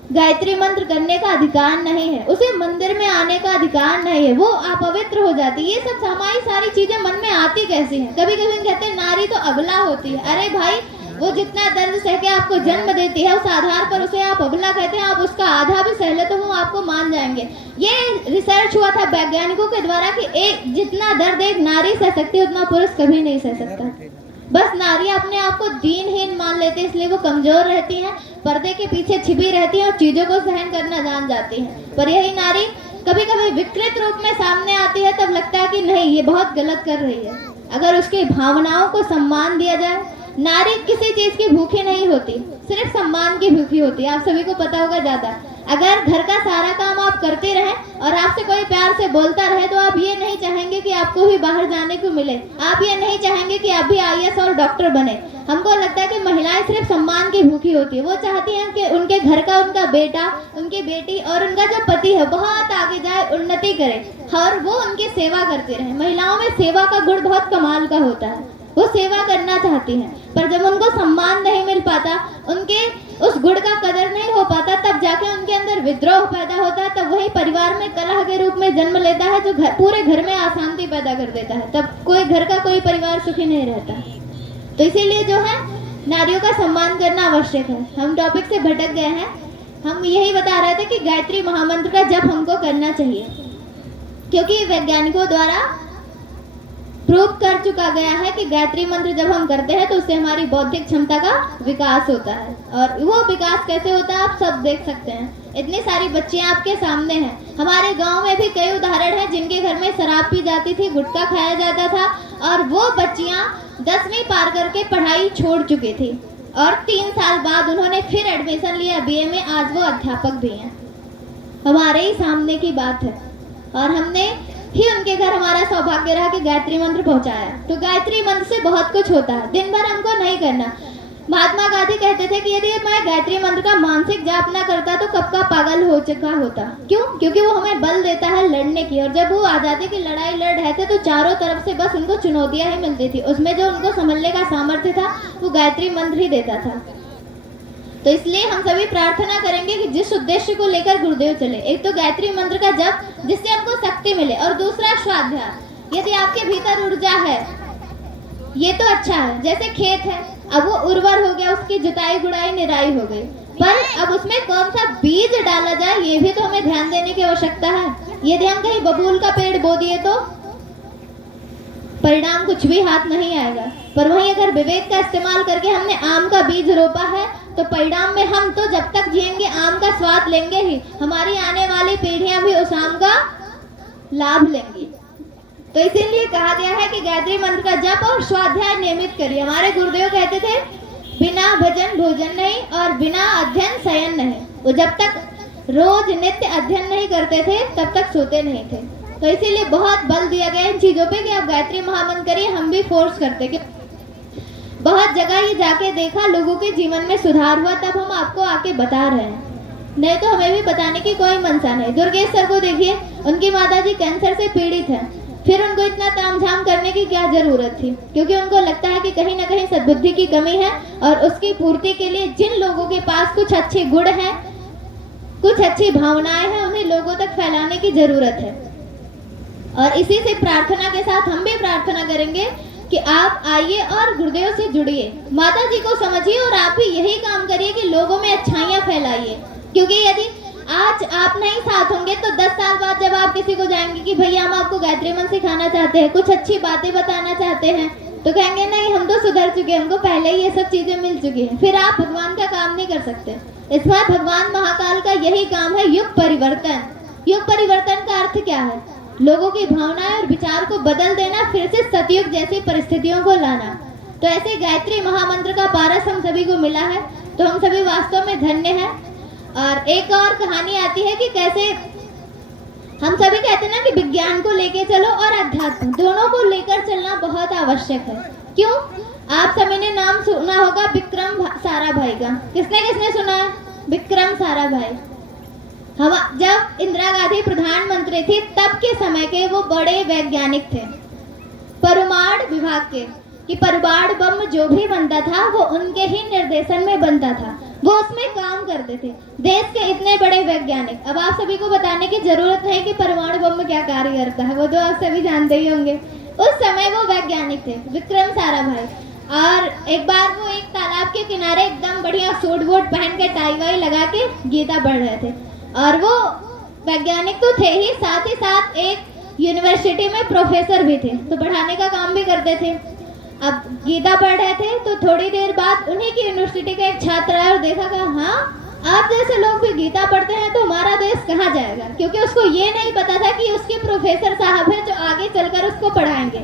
गायत्री मंत्र करने का अधिकार नहीं है, उसे मंदिर में आने का अधिकार नहीं है, वो अपवित्र हो जाती है। ये सब हमारी सारी चीजें मन में आती कैसी हैं? कभी कभी कहते हैं नारी तो अबला होती है। अरे भाई, वो जितना दर्द सह के आपको जन्म देती है, उस आधार पर उसे आप अबला कहते हैं? आप उसका आधा भी सह ले तो हम आपको मान जाएंगे। ये रिसर्च हुआ था वैज्ञानिकों के द्वारा कि एक जितना दर्द एक नारी सह सकती है उतना पुरुष कभी नहीं सह सकता। बस नारियां अपने आप को दीनहीन मान लेती है, इसलिए वो कमजोर रहती हैं, पर्दे के पीछे छिपी रहती हैं और चीजों को सहन करना जान जाती हैं। पर यही नारी कभी कभी विकृत रूप में सामने आती है, तब लगता है कि नहीं, ये बहुत गलत कर रही है। अगर उसकी भावनाओं को सम्मान दिया जाए, नारी किसी चीज की भूखी नहीं होती, सिर्फ सम्मान की भूखी होती है। आप सभी को पता होगा। ज्यादा अगर घर का सारा काम आप करते रहें और आपसे कोई प्यार से बोलता रहे, तो आप ये नहीं चाहेंगे कि आपको भी बाहर जाने को मिले, आप ये नहीं चाहेंगे कि आप भी आईएएस और डॉक्टर बने। हमको लगता है कि महिलाएं सिर्फ सम्मान की भूखी होती है। वो चाहती हैं कि उनके घर का उनका बेटा, उनकी बेटी और उनका जो पति है बहुत आगे जाए, उन्नति करे और वो उनकी सेवा करते रहे। महिलाओं में सेवा का गुण बहुत कमाल का होता है, वो सेवा करना चाहती हैं। पर जब उनको सम्मान नहीं मिल पाता, उनके उस गुण का कदर नहीं हो पाता, तब जाके उनके अंदर विद्रोह पैदा होता है। तब वही परिवार में कलह के रूप में जन्म लेता है, जो पूरे घर में अशांति पैदा कर देता है। तब कोई घर का कोई परिवार सुखी नहीं रहता। तो इसीलिए जो है, नारियों का सम्मान करना आवश्यक है। हम टॉपिक से भटक गए हैं। हम यही बता रहे थे कि गायत्री महामंत्र का जप हमको करना चाहिए, क्योंकि वैज्ञानिकों द्वारा प्रूव कर चुका गया है कि गायत्री मंत्र जब हम करते हैं तो उससे हमारी बौद्धिक क्षमता का विकास होता है। और वो विकास कैसे होता है आप सब देख सकते हैं। इतनी सारी बच्चियां आपके सामने हैं। हमारे गांव में भी कई उदाहरण हैं जिनके घर में शराब पी जाती थी, गुटखा खाया जाता था, और वो बच्चियां 10वीं पार करके पढ़ाई छोड़ चुकी थी और 3 साल बाद उन्होंने फिर एडमिशन लिया बीए में। आज वो अध्यापक भी हैं। हमारे ही सामने की बात है, और हमने ही उनके घर हमारा सौभाग्य रहा कि गायत्री मंत्र पहुंचाया। तो गायत्री मंत्र से बहुत कुछ होता है, दिन भर हमको नहीं करना। महात्मा गांधी कहते थे कि यदि मैं गायत्री मंत्र का मानसिक जाप ना करता तो कब का पागल हो चुका होता। क्यों? क्योंकि वो हमें बल देता है लड़ने की। और जब वो आ जाते कि लड़ाई लड़ रहे थे तो चारों तरफ से बस उनको चुनौतियां ही मिलती थी। उसमें जो उनको संभलने का सामर्थ्य था वो गायत्री मंत्र ही देता था। तो इसलिए हम सभी प्रार्थना करेंगे कि जिस उद्देश्य को लेकर गुरुदेव चले, एक तो गायत्री मंत्र का जप जिससे हमको शक्ति मिले, और दूसरा स्वाध्याय। यदि आपके भीतर ऊर्जा है, ये तो अच्छा है। जैसे खेत है, अब वो उर्वर हो गया, उसकी जुताई गुड़ाई निराई हो गई, पर अब उसमें कौन सा बीज डाला जाए ये भी तो हमें ध्यान देने की आवश्यकता है। यदि हम कहीं बबूल का पेड़ बो दिए तो परिणाम कुछ भी हाथ नहीं आएगा। पर वहीं अगर विवेक का इस्तेमाल करके हमने आम का बीज रोपा है तो परिणाम में हम तो जब तक जिएंगे आम का स्वाद लेंगे ही, हमारी आने वाली पीढ़ियां भी उस आम का लाभ लेंगी। तो इसीलिए कहा गया है कि गायत्री मंत्र का जप और स्वाध्याय नियमित करिए। हमारे गुरुदेव कहते थे बिना भजन भोजन नहीं और बिना अध्ययन शयन नहीं। वो जब तक रोज नित्य अध्ययन नहीं करते थे तब तक सोते नहीं थे। तो इसीलिए बहुत बल दिया गया इन चीजों पे कि आप गायत्री महामंत्र करिए। हम भी फोर्स करते कि बहुत जगह ये जाके देखा, लोगों के जीवन में सुधार हुआ, तब हम आपको आके बता रहे हैं। नहीं तो हमें भी बताने की कोई मनसा नहीं। दुर्गेश सर को देखिए, उनकी माताजी कैंसर से पीड़ित है, फिर उनको इतना तामझाम करने की क्या जरूरत थी? क्योंकि उनको लगता है कि कहीं ना कहीं सद्बुद्धि की कमी है, और उसकी पूर्ति के लिए जिन लोगों के पास कुछ अच्छे गुण हैं, कुछ अच्छी भावनाएं हैं, उन्हें लोगों तक फैलाने की जरूरत है। और इसी से प्रार्थना के साथ हम भी प्रार्थना करेंगे कि आप आइए और गुरुदेव से जुड़िए, माता जी को समझिए, और आप भी यही काम करिए कि लोगों में अच्छाइयाँ फैलाइए। क्योंकि यदि आज आप नहीं साथ होंगे तो 10 साल बाद जब आप किसी को जाएंगे कि भैया हम आपको गायत्री मंत्र सिखाना चाहते हैं, कुछ अच्छी बातें बताना चाहते हैं, तो कहेंगे नहीं हम तो सुधर चुके हैं, हमको पहले ही ये सब चीजें मिल चुकी हैं। फिर आप भगवान का काम नहीं कर सकते। इस बार भगवान महाकाल का यही काम है, युग परिवर्तन। युग परिवर्तन का अर्थ क्या है? लोगों की भावनाएं और विचार को बदल देना, फिर से सतयुग जैसी परिस्थितियों को लाना। तो ऐसे गायत्री महामंत्र का पारस हम सभी को मिला है, तो हम सभी वास्तव में धन्य हैं। और एक और कहानी आती है कि कैसे हम सभी कहते हैं ना कि विज्ञान को लेके चलो और अध्यात्म दोनों को लेकर चलना बहुत आवश्यक है। क्यों? आप सभी ने नाम सुना होगा विक्रम साराभाई का। किसने किसने सुना है? विक्रम साराभाई। हम जब इंदिरा गांधी प्रधानमंत्री थी तब के समय के वो बड़े वैज्ञानिक थे, परमाणु विभाग के, कि परमाणु बम जो भी बनता था वो उनके ही निर्देशन में बनता था। वो उसमें काम करते थे। देश के इतने बड़े वैज्ञानिक, अब आप सभी को बताने की जरूरत नहीं कि परमाणु बम में क्या कार्य करता है, वो तो आप सभी जानते ही होंगे। उस समय वो वैज्ञानिक थे, विक्रम साराभाई। और एक बार वो एक तालाब के किनारे एकदम बढ़िया सूट वूट पहन के टाई वाई लगा के गीता पढ़ रहे थे। और वो वैज्ञानिक तो थे ही, साथ ही साथ एक यूनिवर्सिटी में प्रोफेसर भी थे, तो पढ़ाने का काम भी करते थे। अब गीता पढ़ रहे थे तो थोड़ी देर बाद उन्हीं की यूनिवर्सिटी का एक छात्र आया और देखा कि हाँ, आप जैसे लोग भी गीता पढ़ते हैं तो हमारा देश कहाँ जाएगा, क्योंकि उसको ये नहीं पता था कि उसके प्रोफेसर साहब हैं जो आगे चलकर उसको पढ़ाएंगे।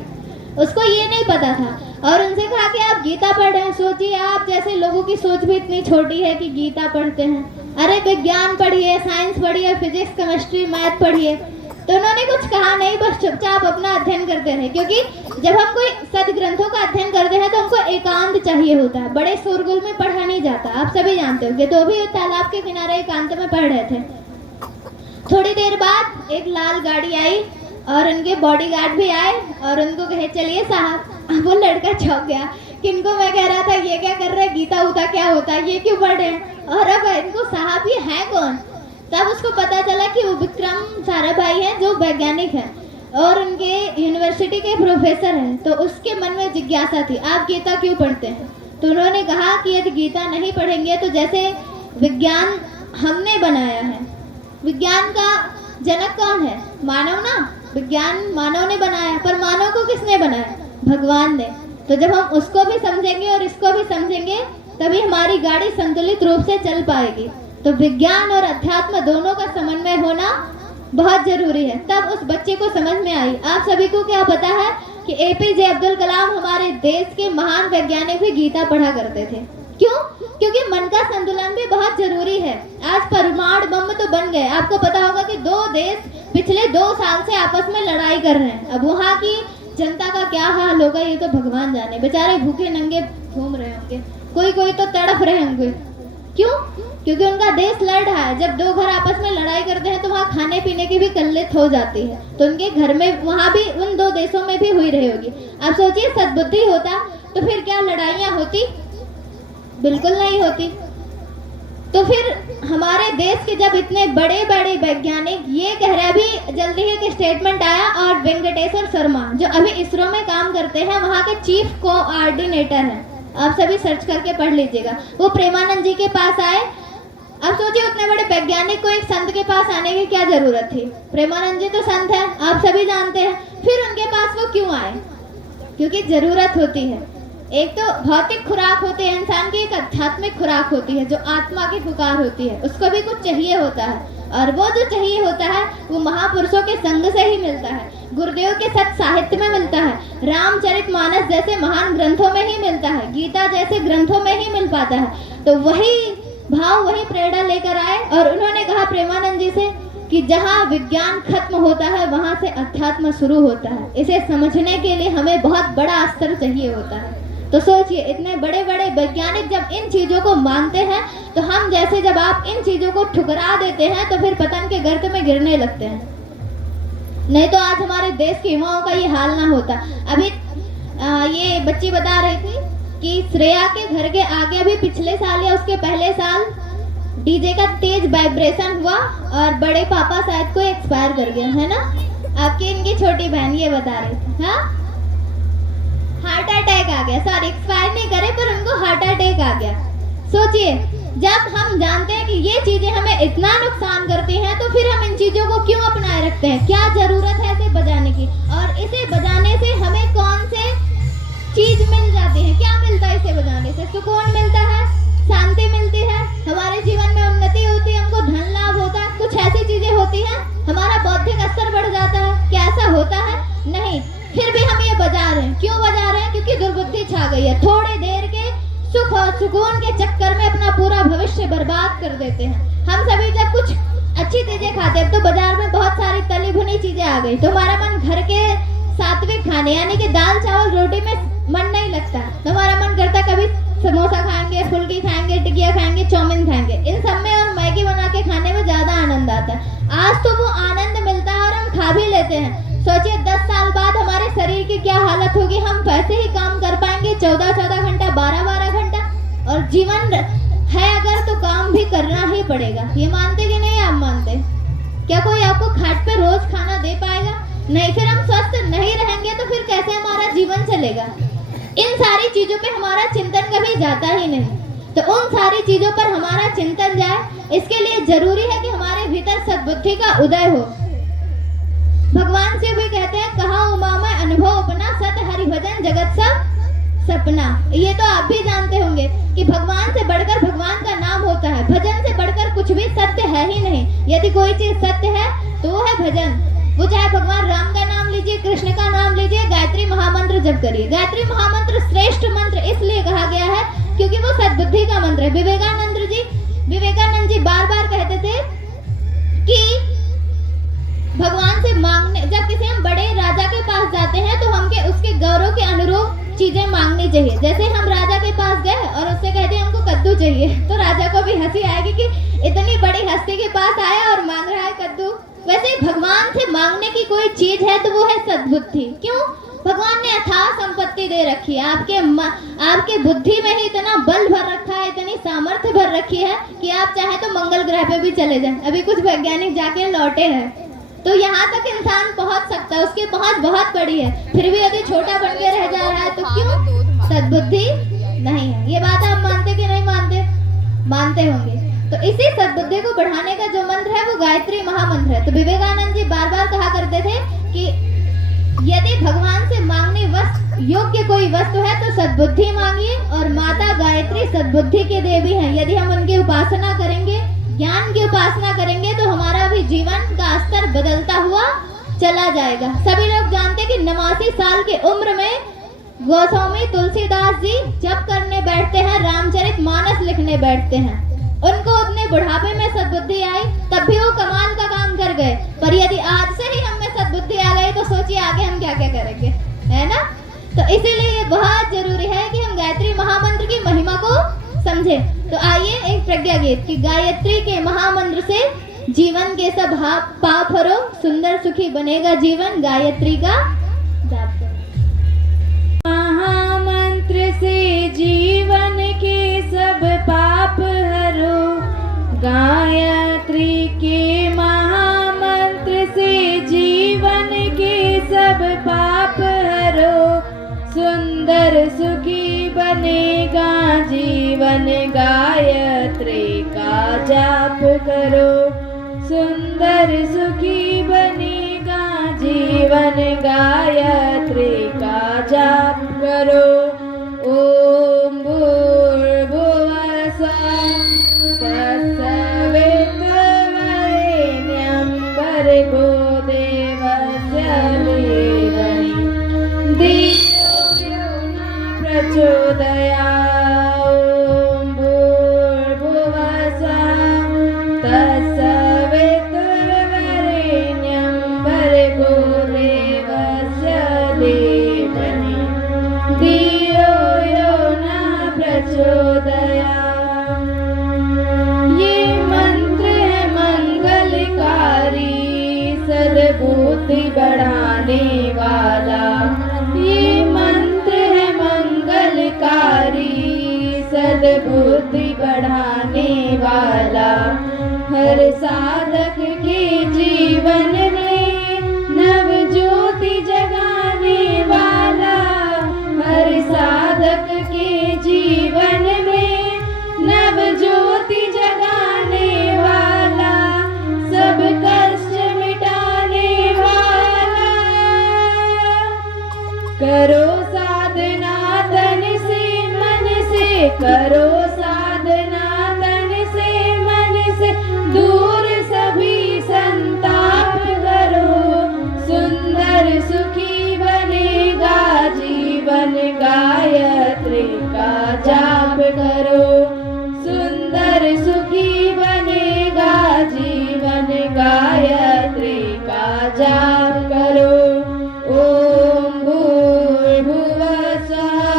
उसको ये नहीं पता था। और उनसे कहा कि आप गीता पढ़ रहे हैं, सोचिए आप जैसे लोगों की सोच भी इतनी छोटी है कि गीता पढ़ते हैं। अरे विज्ञान पढ़िए, साइंस पढ़िए, फिजिक्स, केमिस्ट्री, मैथ पढ़िए। तो उन्होंने कुछ कहा नहीं, बस चुपचाप अपना अध्ययन करते रहे, क्योंकि जब हम कोई सदग्रंथों का अध्ययन करते हैं तो हमको एकांत चाहिए होता है, बड़े शोरगुल में पढ़ा नहीं जाता, आप सभी जानते होंगे। तो भी तालाब के किनारे एकांत में पढ़ रहे थे। थोड़ी देर बाद एक लाल गाड़ी आई और उनके बॉडीगार्ड भी आए और उनको कहे चलिए साहब। वो लड़का चौंक गया, किनको मैं कह रहा था ये क्या कर रहे हैं, गीता उता क्या होता है, ये क्यों पढ़ रहे हैं, और अब इनको साहब ये है कौन। तब उसको पता चला कि वो विक्रम साराभाई हैं जो वैज्ञानिक हैं और उनके यूनिवर्सिटी के प्रोफेसर हैं। तो उसके मन में जिज्ञासा थी, आप गीता क्यों पढ़ते हैं। तो उन्होंने कहा कि यदि गीता नहीं पढ़ेंगे तो जैसे विज्ञान हमने बनाया है, विज्ञान का जनक कौन है, मानव ना, विज्ञान मानव ने बनाया, पर मानव को किसने बनाया, भगवान ने। तो जब हम उसको भी समझेंगे और इसको भी समझेंगे तभी हमारी गाड़ी संतुलित रूप से चल पाएगी। तो विज्ञान और अध्यात्म दोनों का समन्वय होना बहुत जरूरी है। तब उस बच्चे को समझ में आई। आप सभी को क्या पता है कि एपीजे अब्दुल कलाम हमारे देश के महान वैज्ञानिक भी गीता पढ़ा करते थे। क्यों? क्योंकि मन का संतुलन भी बहुत जरूरी है। आज परमाणु बम तो बन गए, आपको पता होगा कि 2 देश पिछले 2 साल से आपस में लड़ाई कर रहे हैं। अब वहाँ की जनता का क्या हाल होगा ये तो भगवान जाने, बेचारे भूखे नंगे घूम रहे होंगे, कोई तो तड़फ रहे होंगे। क्यों? क्योंकि उनका देश लड़ रहा है। जब 2 घर आपस में लड़ाई करते हैं तो वहाँ खाने पीने की भी किल्लत हो जाती है। तो उनके घर में वहाँ भी उन 2 देशों में भी हुई रही होगी। आप सोचिए सद्बुद्धि होता तो फिर क्या लड़ाइयाँ होती? बिल्कुल नहीं होती। तो फिर हमारे देश के जब इतने बड़े बड़े वैज्ञानिक ये कह रहे, अभी जल्दी ही एक स्टेटमेंट आया और वेंकटेश्वर शर्मा जो अभी इसरो में काम करते हैं, वहाँ के चीफ कोऑर्डिनेटर हैं, आप सभी सर्च करके पढ़ लीजिएगा, वो प्रेमानंद जी के पास आए। अब सोचिए उतने बड़े वैज्ञानिक को एक संत के पास आने की क्या जरूरत थी। प्रेमानंद जी तो संत है, आप सभी जानते हैं। फिर उनके पास वो क्यों आए? क्योंकि जरूरत होती है। एक तो भौतिक खुराक होती है इंसान की, एक आध्यात्मिक खुराक होती है जो आत्मा की पुकार होती है, उसको भी कुछ चाहिए होता है। और वो जो चाहिए होता है वो महापुरुषों के संग से ही मिलता है, गुरुदेव के सत साहित्य में मिलता है, रामचरितमानस जैसे महान ग्रंथों में ही मिलता है, गीता जैसे ग्रंथों में ही मिल पाता है। तो वही भाव, वही प्रेरणा लेकर आए और उन्होंने कहा प्रेमानंद जी से कि जहाँ विज्ञान खत्म होता है वहाँ से अध्यात्म शुरू होता है। इसे समझने के लिए हमें बहुत बड़ा स्तर चाहिए होता है। तो सोचिए इतने बड़े बड़े वैज्ञानिक जब इन चीज़ों को मानते हैं तो हम जैसे जब आप इन चीज़ों को ठुकरा देते हैं तो फिर पतन के गर्त में गिरने लगते हैं। नहीं तो आज हमारे देश के युवाओं का ये हाल ना होता। अभी ये बच्ची बता रही थी कि श्रेया के घर के आगे अभी पिछले साल या उसके पहले साल डीजे का तेज वाइब्रेशन हुआ और बड़े पापा शायद को एक्सपायर कर गया, है ना। आपकी इनकी छोटी बहन ये बता रही थी, हाँ हार्ट अटैक आ गया, सॉरी एक्सपायर नहीं करे पर उनको हार्ट अटैक आ गया। सोचिए जब हम जानते हैं कि ये चीजें हमें इतना नुकसान करती हैं तो फिर हम इन चीजों को क्यों अपनाए रखते हैं? क्या जरूरत है इसे बजाने की? और इसे बजाने से हमें कौन से चीज मिल जाती है? क्या मिलता है इसे बजाने से? सुकून मिलता है, शांति मिलती है, हमारे जीवन में उन्नति होती है, हमको धन लाभ होता है, कुछ ऐसी चीजें होती हैं, हमारा बौद्धिक स्तर बढ़ जाता है। क्या ऐसा होता है? नहीं। फिर भी हम ये बजा रहे हैं। क्यों बजा रहे हैं? क्योंकि दुर्बुद्धि छा गई है। थोड़ी देर के सुख और सुकून के चक्कर में अपना पूरा भविष्य बर्बाद कर देते हैं। हम सभी जब कुछ अच्छी चीजें खाते हैं तो बाजार में बहुत सारी तली भुनी चीजें आ गई तो हमारा मन घर के सात्विक खाने यानी कि दाल चावल रोटी में मन नहीं लगता, तो हमारा मन करता कभी समोसा खाएंगे, फुल्की खाएंगे, टिकिया खाएंगे, चाउमीन खाएंगे। इन सब में और मैगी बना के खाने में ज्यादा आनंद आता है। आज तो वो आनंद मिलता है और हम खा भी लेते हैं। सोचिए 10 साल बाद हमारे शरीर की क्या हालत होगी। हम वैसे ही काम कर पाएंगे 14-14 घंटा, 12-12 घंटा, और जीवन है अगर तो पड़ेगा। ये मानते कि नहीं? आप मानते? क्या कोई आपको खाट पे रोज खाना दे पाएगा? नहीं। फिर हम स्वस्थ नहीं रहेंगे तो फिर कैसे हमारा जीवन चलेगा? इन सारी चीजों पे हमारा चिंतन कभी जाता ही नहीं। तो उन सारी चीजों पर हमारा चिंतन जाए, इसके लिए जरूरी है कि हमारे भीतर सद्बुद्धि का उदय हो। भगवान शिव भी कहते हैं, कहा उमा में अनुभव अपना, सत हरि भजन जगत सब सपना। ये तो आप भी जानते होंगे कि भगवान से बढ़कर भगवान का नाम होता है, भजन से बढ़कर कुछ भी सत्य है ही नहीं। यदि कोई चीज सत्य है तो वो है भजन। वो चाहे भगवान राम का नाम लीजिए, कृष्ण का नाम लीजिए, गायत्री महामंत्र जप करिए। गायत्री महामंत्र श्रेष्ठ मंत्र इसलिए कहा गया है क्योंकि वो सद्बुद्धि का मंत्र है। विवेकानंद जी बार बार कहते थे कि भगवान से मांगने, जब किसी हम बड़े राजा के पास जाते हैं तो हमके उसके गौरव के अनुरूप चीजें मांगनी चाहिए। जैसे हम राजा के पास गए और उससे कहते हमको कद्दू चाहिए, तो राजा को भी हंसी आएगी कि इतनी बड़ी हस्ती के पास आया और मांग रहा है कद्दू। वैसे भगवान से मांगने की कोई चीज है तो वो है सद्बुद्धि। क्यों? भगवान ने अथाह संपत्ति दे रखी है, आपके बुद्धि में ही इतना बल भर रखा है, इतनी सामर्थ्य भर रखी है कि आप चाहे तो मंगल ग्रह पे भी चले जाएं। अभी कुछ वैज्ञानिक जाके लौटे हैं, तो यहाँ तक इंसान पहुँच सकता है। उसकी पहुँच बहुत बड़ी है, फिर भी यदि छोटा बन के रह जा रहा है तो क्यों? सद्बुद्धि नहीं है। ये बात आप मानते कि नहीं मानते? मानते होंगे। तो इसी सद्बुद्धि को बढ़ाने का जो मंत्र है वो गायत्री महामंत्र है। तो विवेकानंद जी बार बार कहा करते थे कि यदि भगवान से मांगने योग्य कोई वस्तु है तो सद्बुद्धि मांगिए, और माता गायत्री सद्बुद्धि की देवी हैं। यदि हम उनकी उपासना करेंगे, ज्ञान की उपासना करेंगे, तो हमारा भी जीवन का स्तर बदलता हुआ चला जाएगा। सभी लोग जानते हैं कि 89 साल की उम्र में गोस्वामी तुलसीदास जी जप करने बैठते हैं, रामचरितमानस लिखने बैठते हैं। उनको अपने बुढ़ापे में सद्बुद्धि आई, तब भी वो कमाल का काम कर गए। पर यदि आज से ही हमें सद्बुद्धि आ गई तो सोचिए आगे हम क्या क्या करेंगे, है ना? तो इसीलिए ये बहुत जरूरी है कि हम गायत्री महामंत्र की महिमा को समझें। तो आइए एक प्रज्ञा गीत कि गायत्री के महामंत्र से जीवन के सब पाप हरो, सुंदर सुखी बनेगा जीवन, गायत्री का जाप करो। महामंत्र से जीवन के सब पाप हरो, गायत्री के महामंत्र से जीवन के सब पाप हरो, सुंदर सुखी बनेगा जीवन, गायत्री का जाप करो। सुंदर सुखी बनेगा जीवन, गायत्री का जाप करो। ओम भूर्भुवः स्वः तत्सवितुर्वरेण्यं भर्गो देवस्य धीमहि धियो यो न प्रचोदयात्। ओम भूर्भुवः स्वः तत्सवितुर्वरेण्यं भर्गो देवस्य धीमहि धियो यो न प्रचोदयात्। ये मंत्र है मंगलकारी, सद्बुद्धि बढ़ाने वाला। ये मंत्र है मंगलकारी, सद्बुद्धि बढ़ाने वाला। हर साधक के जीवन में नव ज्योति जगाने वाला। हर साधक के जीवन में नव ज्योति जगाने वाला, सब कष्ट मिटाने वाला। करो साधना तन से मन से, करो साधना तन से मन से, दूर सभी संताप करो। सुंदर सुखी बनेगा जीवन, गायत्री का जाप करो। सुंदर सुखी बनेगा जीवन, गायत्री का जाप करो। ओम भूर्भुवः स्वः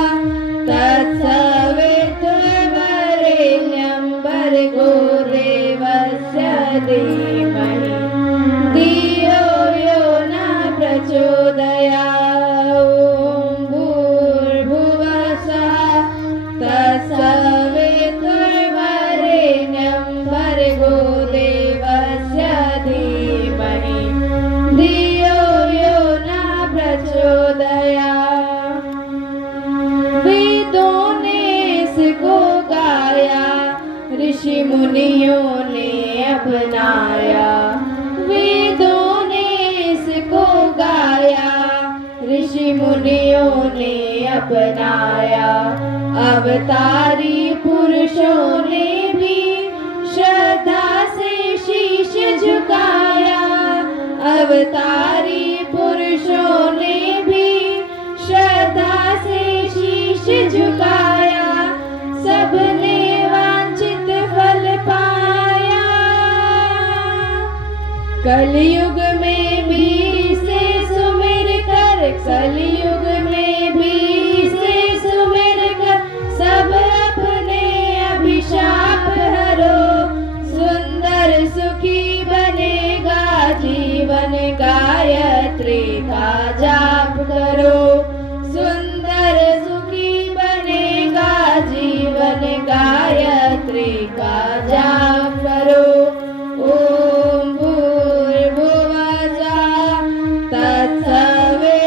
तत्सवितुर्वरेण्यं भर्गो देवस्य धीमहि धियो यो न प्रचोदयात्। ओम भूर्भुवः स्वः तत्सवितुर्वरेण्यं भर्गो मुनियों ने अपनाया, वेदों ने इसको गाया, ऋषि मुनियों ने अपनाया, अवतारी पुरुषों ने भी श्रद्धा से शीश झुकाया, अवतारी पुरुषों ने भी श्रद्धा से शीश झुकाया, सबने वांछित फल पाया। कलयुग में भी इसे सुमिर कर, कलयुग में भी इसे सुमिर कर, सब अपने अभिशाप हरो, सुंदर सुखी बनेगा जीवन, गायत्री का जाप करो, सुंदर सुखी बनेगा जीवन, गायत्री का जाप करो। ओम भूर्भुवः तत्सवितुर्वरेण्यं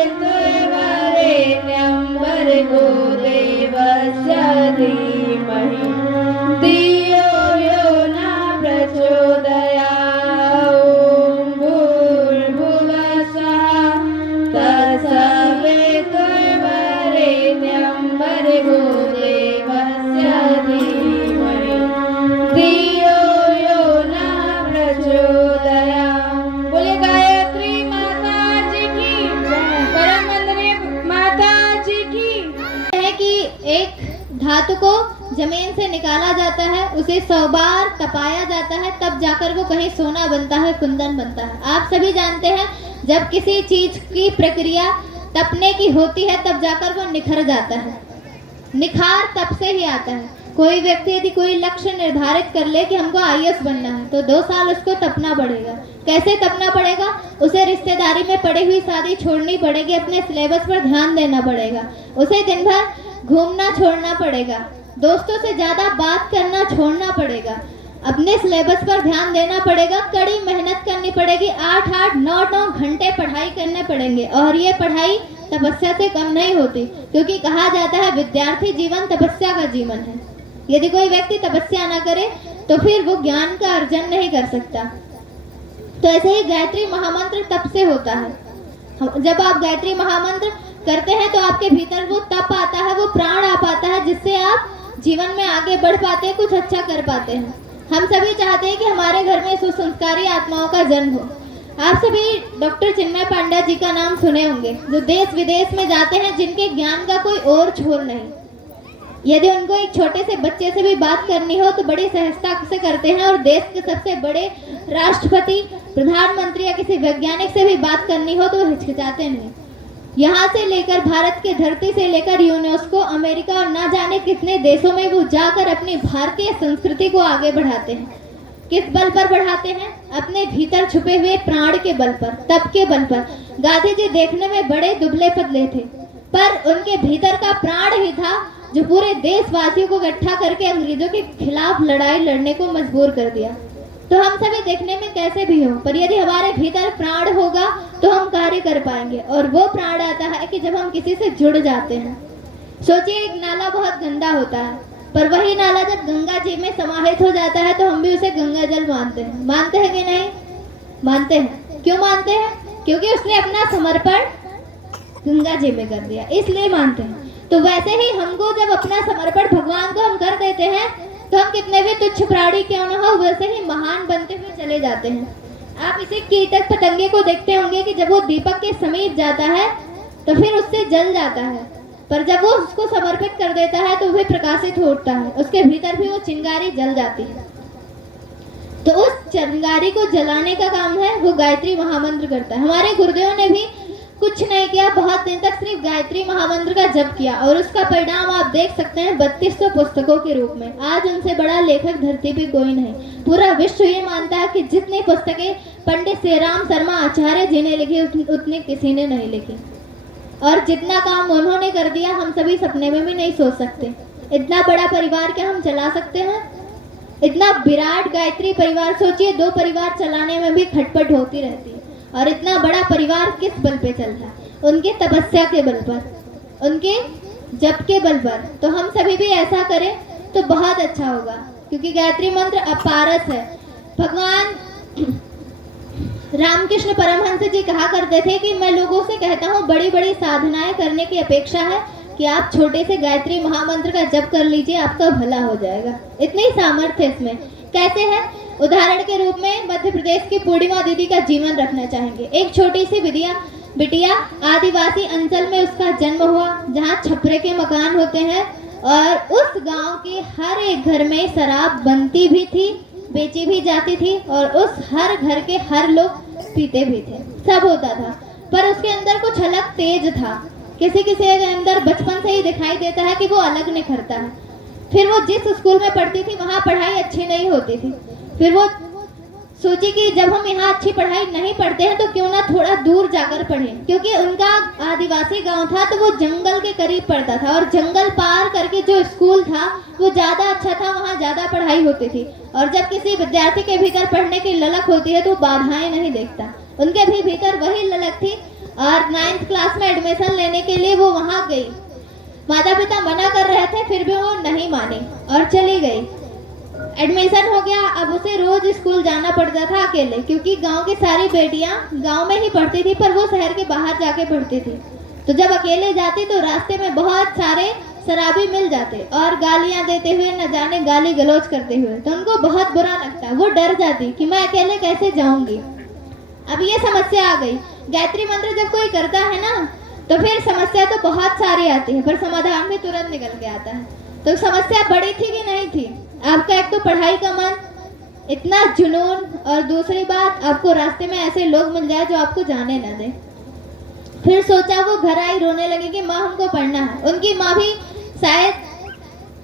भर्गो देवस्य धीमहि धियो यो न प्रचोदयात्। ओम भूर्भुवः तत्सवितुर्वरेण्यं भर्गो देवस्य धीमहि धियो यो न प्रचोदयात्। बोले गायत्री माता जी की, परम वंदनीय माता जी की। है कि एक धातु को जमीन से निकाला जाता है, उसे 100 बार तपाया जाता है, तब जाकर वो कहीं सोना बनता है, कुंदन बनता है। आप सभी जानते हैं जब किसी चीज की प्रक्रिया तपने की होती है तब जाकर वो निखर जाता है। निखार तब से ही आता है। कोई व्यक्ति यदि कोई लक्ष्य निर्धारित कर ले कि हमको IAS बनना है तो 2 साल उसको तपना पड़ेगा। कैसे तपना पड़ेगा? उसे रिश्तेदारी में पड़ी हुई शादी छोड़नी पड़ेगी, अपने सिलेबस पर ध्यान देना पड़ेगा, उसे दिन भर घूमना छोड़ना पड़ेगा, दोस्तों से ज़्यादा बात करना छोड़ना पड़ेगा, अपने सिलेबस पर ध्यान देना पड़ेगा, कड़ी मेहनत करनी पड़ेगी, 8-8, 9-9 घंटे पढ़ाई करने पड़ेंगे। और ये पढ़ाई तपस्या से कम नहीं होती, क्योंकि कहा जाता है विद्यार्थी जीवन तपस्या का जीवन है। यदि कोई व्यक्ति तपस्या न करे तो फिर वो ज्ञान का अर्जन नहीं कर सकता। तो ऐसे ही गायत्री महामंत्र तप से होता है। जब आप गायत्री महामंत्र करते हैं तो आपके भीतर वो तप आता है, वो प्राण आ पाता है, जिससे आप जीवन में आगे बढ़ पाते हैं, कुछ अच्छा कर पाते हैं। हम सभी चाहते हैं कि हमारे घर में सुसंस्कारी आत्माओं का जन्म हो। आप सभी डॉक्टर चिन्मय पांड्या जी का नाम सुने होंगे, जो देश विदेश में जाते हैं, जिनके ज्ञान का कोई और छोर नहीं। यदि उनको एक छोटे से बच्चे से भी बात करनी हो तो बड़ी सहजता से करते हैं, और देश के सबसे बड़े राष्ट्रपति, प्रधानमंत्री या किसी वैज्ञानिक से भी बात करनी हो तो वो हिचकिचाते नहीं। यहाँ से लेकर भारत के धरती से लेकर यूनेस्को, अमेरिका और ना जाने कितने देशों में वो जाकर अपनी भारतीय संस्कृति को आगे बढ़ाते हैं। किस बल पर बढ़ाते हैं? अपने भीतर छुपे हुए प्राण के बल पर, तप के बल पर। गांधी जी देखने में बड़े दुबले पतले थे, पर उनके भीतर का प्राण ही था जो पूरे देशवासियों को इकट्ठा करके अंग्रेजों के खिलाफ लड़ाई लड़ने को मजबूर कर दिया। तो हम सभी देखने में कैसे भी हो, पर यदि हमारे भीतर प्राण होगा तो हम कार्य कर पाएंगे। और वो प्राण आता है कि जब हम किसी से जुड़ जाते हैं। सोचिए, एक नाला बहुत गंदा होता है, पर वही नाला जब गंगा जी में समाहित हो जाता है तो हम भी उसे गंगा जल मानते हैं। मानते हैं कि नहीं? मानते हैं। क्यों मानते हैं? क्योंकि उसने अपना समर्पण गंगा जी में कर दिया, इसलिए मानते हैं। तो वैसे ही हमको जब अपना समर्पण भगवान को हम कर देते हैं तो हम कितने भी तुच्छ प्राणी क्यों न हो, वैसे ही महान बनते हुए चले जाते हैं। आप इसे कीटक पतंगे को देखते होंगे कि जब वो दीपक के समीप जाता है तो फिर उससे जल जाता है, पर जब वो उसको समर्पित कर देता है तो वह प्रकाशित हो उठता है, उसके भीतर भी वो चिंगारी जल जाती है। तो उस चिंगारी को जलाने का काम है वो गायत्री महामंत्र करता है। हमारे गुरुदेव ने भी कुछ नहीं किया, बहुत दिन तक सिर्फ गायत्री महामंत्र का जप किया, और उसका परिणाम आप देख सकते हैं 3200 पुस्तकों के रूप में। आज उनसे बड़ा लेखक धरती पे कोई नहीं। पूरा विश्व ये मानता है कि जितनी पुस्तकें पंडित श्रीराम शर्मा आचार्य जी ने लिखी उतनी किसी ने नहीं लिखी, और जितना काम उन्होंने कर दिया हम सभी सपने में भी नहीं सोच सकते। इतना बड़ा परिवार क्या हम चला सकते हैं? इतना विराट गायत्री परिवार, सोचिए 2 परिवार चलाने में भी खटपट होती रहती है, और इतना बड़ा परिवार किस बल पे चलता है? उनके तपस्या के बल पर, उनके जप के बल पर। तो हम सभी भी ऐसा करें तो बहुत अच्छा होगा। क्योंकि गायत्री मंत्र अपारस है। भगवान रामकृष्ण परमहंस जी कहा करते थे कि मैं लोगों से कहता हूँ बड़ी बड़ी साधनाएं करने की अपेक्षा है कि आप छोटे से गायत्री महामंत्र का जप कर लीजिए, आपका भला हो जाएगा। इतनी सामर्थ्य इसमें। कैसे है? उदाहरण के रूप में मध्य प्रदेश की पूर्णिमा दीदी का जीवन रखना चाहेंगे। एक छोटी सी बिटिया आदिवासी अंचल में उसका जन्म हुआ, जहाँ छपरे के मकान होते हैं, और उस गांव के हर एक घर में शराब बनती भी थी, बेची भी जाती थी, और उस हर घर के हर लोग पीते भी थे, सब होता था। पर उसके अंदर कुछ अलग तेज था। किसी किसी के अंदर बचपन से ही दिखाई देता है कि वो अलग निखरता है। फिर वो जिस स्कूल में पढ़ती थी वहाँ पढ़ाई अच्छी नहीं होती थी। फिर वो सोची कि जब हम यहाँ अच्छी पढ़ाई नहीं पढ़ते हैं तो क्यों ना थोड़ा दूर जाकर पढ़ें, क्योंकि उनका आदिवासी गांव था तो वो जंगल के करीब पड़ता था, और जंगल पार करके जो स्कूल था वो ज़्यादा अच्छा था, वहाँ ज़्यादा पढ़ाई होती थी। और जब किसी विद्यार्थी के भीतर पढ़ने की ललक होती है तो बाधाएं नहीं देखता। उनके भी भीतर वही ललक थी, और 9th क्लास में एडमिशन लेने के लिए वो वहाँ गई। माता पिता मना कर रहे थे, फिर भी वो नहीं मानी और चली गई। एडमिशन हो गया। अब उसे रोज स्कूल जाना पड़ता था अकेले, क्योंकि गांव की सारी बेटियां गांव में ही पढ़ती थी, पर वो शहर के बाहर जाके पढ़ती थी। तो जब अकेले जाती तो रास्ते में बहुत सारे शराबी मिल जाते और गालियां देते हुए, न जाने गाली गलौज करते हुए। तो उनको बहुत बुरा लगता, वो डर जाती कि मैं अकेले कैसे जाऊंगी। अब ये समस्या आ गई। गायत्री मंत्र जब कोई करता है ना, तो फिर समस्या तो बहुत सारी आती है, पर समाधान भी तुरंत निकल के आता है। तो समस्या बड़ी थी कि नहीं थी? आपका एक तो पढ़ाई का मन, इतना जुनून, और दूसरी बात आपको रास्ते में ऐसे लोग मिल जाए जो आपको जाने न दे। फिर सोचा, वो घर आई, रोने लगी कि माँ हमको पढ़ना है। उनकी माँ भी शायद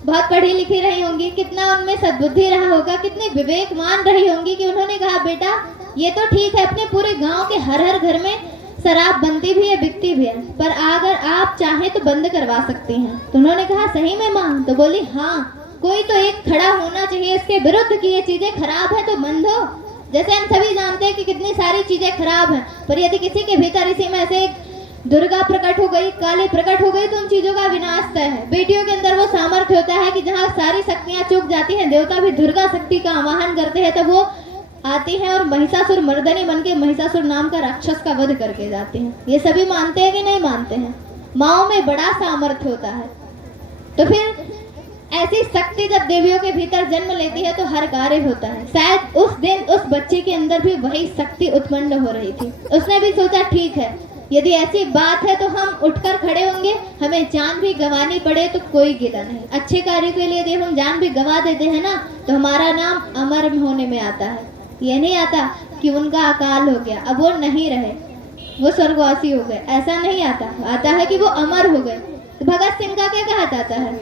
बहुत पढ़ी लिखी रही होंगी, कितना उनमें सद्बुद्धि रहा होगा, कितनी विवेकवान रही होंगी कि उन्होंने कहा बेटा ये तो ठीक है, अपने पूरे गांव के हर घर में शराब बनती भी है, बिकती भी है, पर अगर आप चाहें तो बंद करवा सकती हैं। तो उन्होंने कहा सही में माँ? तो बोली हाँ, कोई तो एक खड़ा होना चाहिए इसके विरुद्ध कि ये चीजें खराब है तो बंद हो। जैसे हम सभी जानते हैं कि कितनी सारी चीजें खराब हैं, पर यदि किसी के भीतर इसी में से दुर्गा प्रकट हो गई, काली प्रकट हो गई, तो उन चीजों का विनाश तय है। बेटियों के अंदर वो सामर्थ्य होता है कि जहाँ सारी शक्तियाँ चूक जाती हैं, देवता भी दुर्गा शक्ति का आवाहन करते हैं, तब वो आती हैं और महिषासुर मर्दनी बन के महिषासुर नाम का राक्षस का वध करके जाते हैं। ये सभी मानते हैं कि नहीं मानते हैं? माओ में बड़ा सामर्थ्य होता है। तो फिर ऐसी शक्ति जब देवियों के भीतर जन्म लेती है तो हर कार्य होता है। शायद उस दिन उस बच्चे के अंदर भी वही शक्ति उत्पन्न हो रही थी। उसने भी सोचा ठीक है, यदि ऐसी बात है तो हम उठकर खड़े होंगे, हमें जान भी गंवानी पड़े तो कोई गिला नहीं। अच्छे कार्य के लिए यदि हम जान भी गंवा देते हैं ना, तो हमारा नाम अमर होने में आता है। ये नहीं आता कि उनका अकाल हो गया, अब वो नहीं रहे, वो स्वर्गवासी हो गए, ऐसा नहीं आता। आता है कि वो अमर हो गए। तो भगत सिंह का क्या कहा जाता है?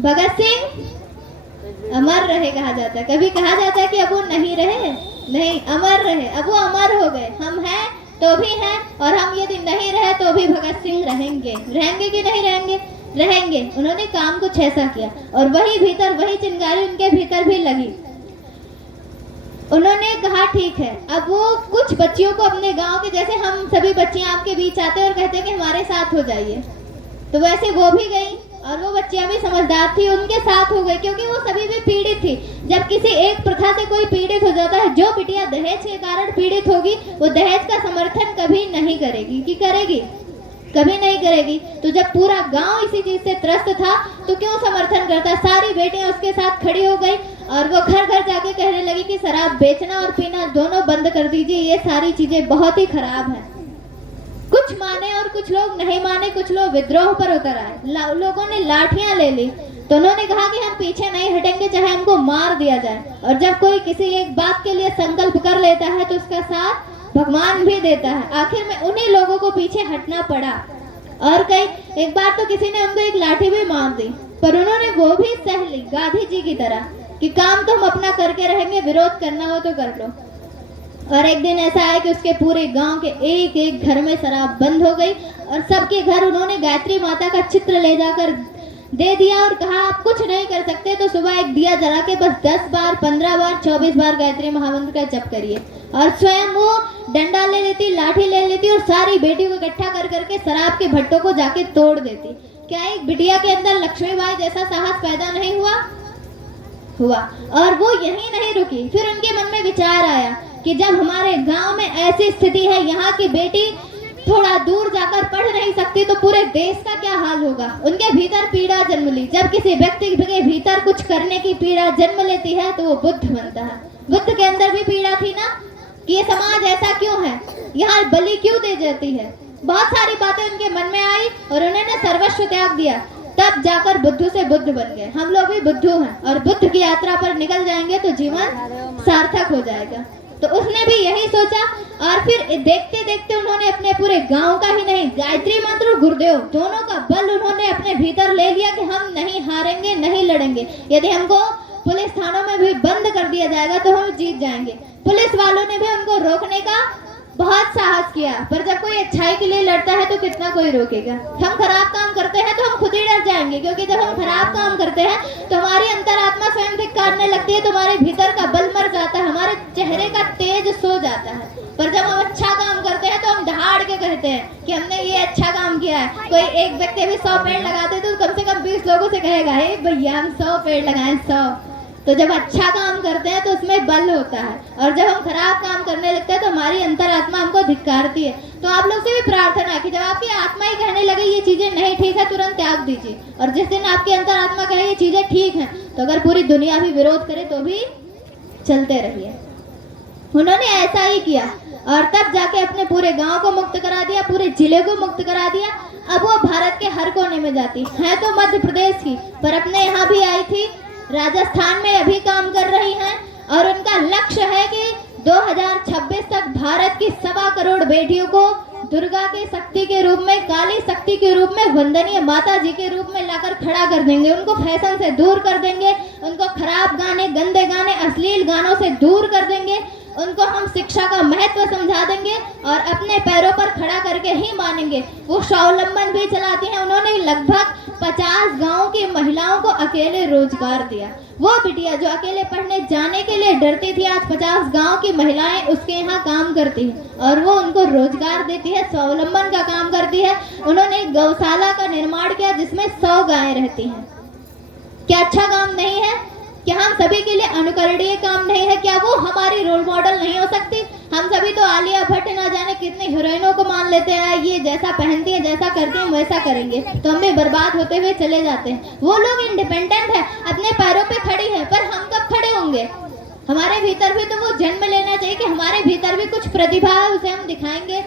भगत सिंह अमर रहे कहा जाता है। कभी कहा जाता है कि अब वो नहीं रहे? नहीं, अमर रहे। अब वो अमर हो गए। हम हैं तो भी हैं, और हम यदि नहीं रहे तो भी भगत सिंह रहेंगे। रहेंगे कि नहीं रहेंगे? रहेंगे। उन्होंने काम कुछ ऐसा किया, और वही भीतर वही चिंगारी उनके भीतर भी लगी। उन्होंने कहा ठीक है, अब वो कुछ बच्चियों को अपने गांव के, जैसे हम सभी बच्चियां आपके बीच आते हैं और कहते हैं कि हमारे साथ हो जाइए, तो वैसे वो भी गई, और वो बच्चियां भी समझदार थी, उनके साथ हो गई, क्योंकि वो सभी भी पीड़ित थी। जब किसी एक प्रथा से कोई पीड़ित हो जाता है, जो बिटिया दहेज के कारण पीड़ित होगी, वो दहेज का समर्थन कभी नहीं करेगी। कि करेगी? कभी नहीं करेगी। तो जब पूरा गांव इसी चीज से त्रस्त था तो क्यों समर्थन करता? सारी बेटियां उसके साथ खड़ी हो गई, और वो घर घर जाके कहने लगी कि शराब बेचना और पीना दोनों बंद कर दीजिए, ये सारी चीजें बहुत ही खराब हैं। कुछ माने और कुछ लोग नहीं माने, कुछ लोग विद्रोह पर उतर आए। लोगों ने लाठियां ले ली, तो उन्होंने कहा कि हम पीछे नहीं हटेंगे, चाहे हमको मार दिया जाए। और जब कोई किसी एक बात के लिए संकल्प कर लेता है तो उसका साथ भगवान भी देता है। आखिर में उन्हीं लोगों को पीछे हटना पड़ा। और कई एक बार तो किसी ने उनको एक लाठी भी मार दी, पर उन्होंने वो भी सह ली, गांधी जी की तरह, कि काम तो हम अपना करके रहेंगे, विरोध करना हो तो कर लो। और एक दिन ऐसा है कि उसके पूरे गांव के एक एक घर में शराब बंद हो गई, और सबके घर उन्होंने गायत्री माता का चित्र ले जाकर दे दिया और कहा आप कुछ नहीं कर सकते तो सुबह एक दिया जला के बस 10 बार, 15 बार, 24 बार गायत्री महामंत्र का जप करिए। और स्वयं वो डंडा ले लेती, लाठी ले लेती, और सारी बेटियों को इकट्ठा कर करके शराब के भट्टों को जाके तोड़ देती। क्या एक बिटिया के अंदर लक्ष्मीबाई जैसा साहस पैदा नहीं हुआ? हुआ। और वो यहीं नहीं रुकी, फिर उनके मन में विचार आया कि जब हमारे गांव में ऐसी स्थिति है, यहाँ की बेटी थोड़ा दूर जाकर पढ़ नहीं सकती, तो पूरे देश का क्या हाल होगा। उनके भीतर पीड़ा जन्म ली। जब किसी व्यक्ति के भीतर कुछ करने की पीड़ा जन्म लेती है तो वो बुद्ध बनता है। बुद्ध के अंदर भी पीड़ा थी ना, कि ये समाज ऐसा क्यों है, यहाँ बलि क्यों दे जाती है। बहुत सारी बातें उनके मन में आई और उन्होंने सर्वस्व त्याग दिया। तब जाकर बुद्धू से बुद्ध बन गए। हम लोग भी बुद्धू हैं और बुद्ध की यात्रा पर निकल जाएंगे तो जीवन सार्थक हो जाएगा। तो उसने भी यही सोचा और फिर देखते देखते उन्होंने अपने पूरे गांव का ही नहीं, गायत्री मंत्र और गुरुदेव दोनों का बल उन्होंने अपने भीतर ले लिया कि हम नहीं हारेंगे, नहीं लड़ेंगे। यदि हमको पुलिस थानों में भी बंद कर दिया जाएगा तो हम जीत जाएंगे। पुलिस वालों ने भी उनको रोकने का बहुत साहस किया, पर जब कोई अच्छाई के लिए लड़ता है तो कितना कोई रोकेगा। हम खराब काम करते हैं तो हम खुद ही डर जाएंगे, क्योंकि जब हम खराब काम करते हैं तो हमारी अंतरात्मा स्वयं धिक्कारने लगती है, तो हमारे भीतर का बल मर जाता है, हमारे चेहरे का तेज सो जाता है। पर जब हम अच्छा काम करते हैं तो हम दहाड़ के कहते हैं कि हमने ये अच्छा काम किया है। कोई एक व्यक्ति भी 100 पेड़ लगाते तो कम से कम 20 लोगों से कहेगा, हे भैया हम 100 पेड़ लगाए 100। तो जब अच्छा काम करते हैं तो उसमें बल होता है, और जब हम खराब काम करने लगते हैं तो हमारी अंतरात्मा हमको धिक्कारती है। तो आप लोग से भी प्रार्थना है कि जब आपकी आत्मा ही कहने लगे ये चीजें नहीं ठीक है, तुरंत त्याग दीजिए। और जिस दिन आपकी अंतरात्मा कहे ये चीजें ठीक हैं, तो अगर पूरी दुनिया भी विरोध करे तो भी चलते रहिए। उन्होंने ऐसा ही किया और तब जाके अपने पूरे गांव को मुक्त करा दिया, पूरे जिले को मुक्त करा दिया। अब वो भारत के हर कोने में जाती है, तो मध्य प्रदेश की, पर अपने यहाँ भी आई थी, राजस्थान में अभी काम कर रही हैं। और उनका लक्ष्य है कि 2026 तक भारत की 1.25 करोड़ बेटियों को दुर्गा की शक्ति के रूप में, काली शक्ति के रूप में, वंदनीय माता जी के रूप में लाकर खड़ा कर देंगे। उनको फैशन से दूर कर देंगे, उनको खराब गाने, गंदे गाने, अश्लील गानों से दूर कर देंगे। उनको हम शिक्षा का महत्व समझा देंगे और अपने पैरों पर खड़ा करके ही मानेंगे। वो स्वावलंबन भी चलाती हैं। उन्होंने लगभग 50 गांव की महिलाओं को अकेले रोजगार दिया। वो बिटिया जो अकेले पढ़ने जाने के लिए डरती थी, आज 50 गांव की महिलाएं उसके यहाँ काम करती हैं और वो उनको रोजगार देती है, स्वावलंबन का काम करती है। उन्होंने गौशाला का निर्माण किया जिसमें 100 गायें रहती हैं। क्या अच्छा काम नहीं है? क्या हम सभी के लिए अनुकरणीय काम नहीं है? क्या वो हमारी रोल मॉडल नहीं हो सकती? हम सभी तो आलिया भट्ट ना जाने कितनी हीरोइनों को मान लेते हैं, ये जैसा पहनती है, जैसा करती हैं वैसा करेंगे, तो हम भी बर्बाद होते हुए चले जाते हैं। वो लोग इंडिपेंडेंट है, अपने पैरों पे खड़ी है, पर हम कब खड़े होंगे? हमारे भीतर भी तो वो जन्म लेना चाहिए कि हमारे भीतर भी कुछ प्रतिभा है, उसे हम दिखाएंगे।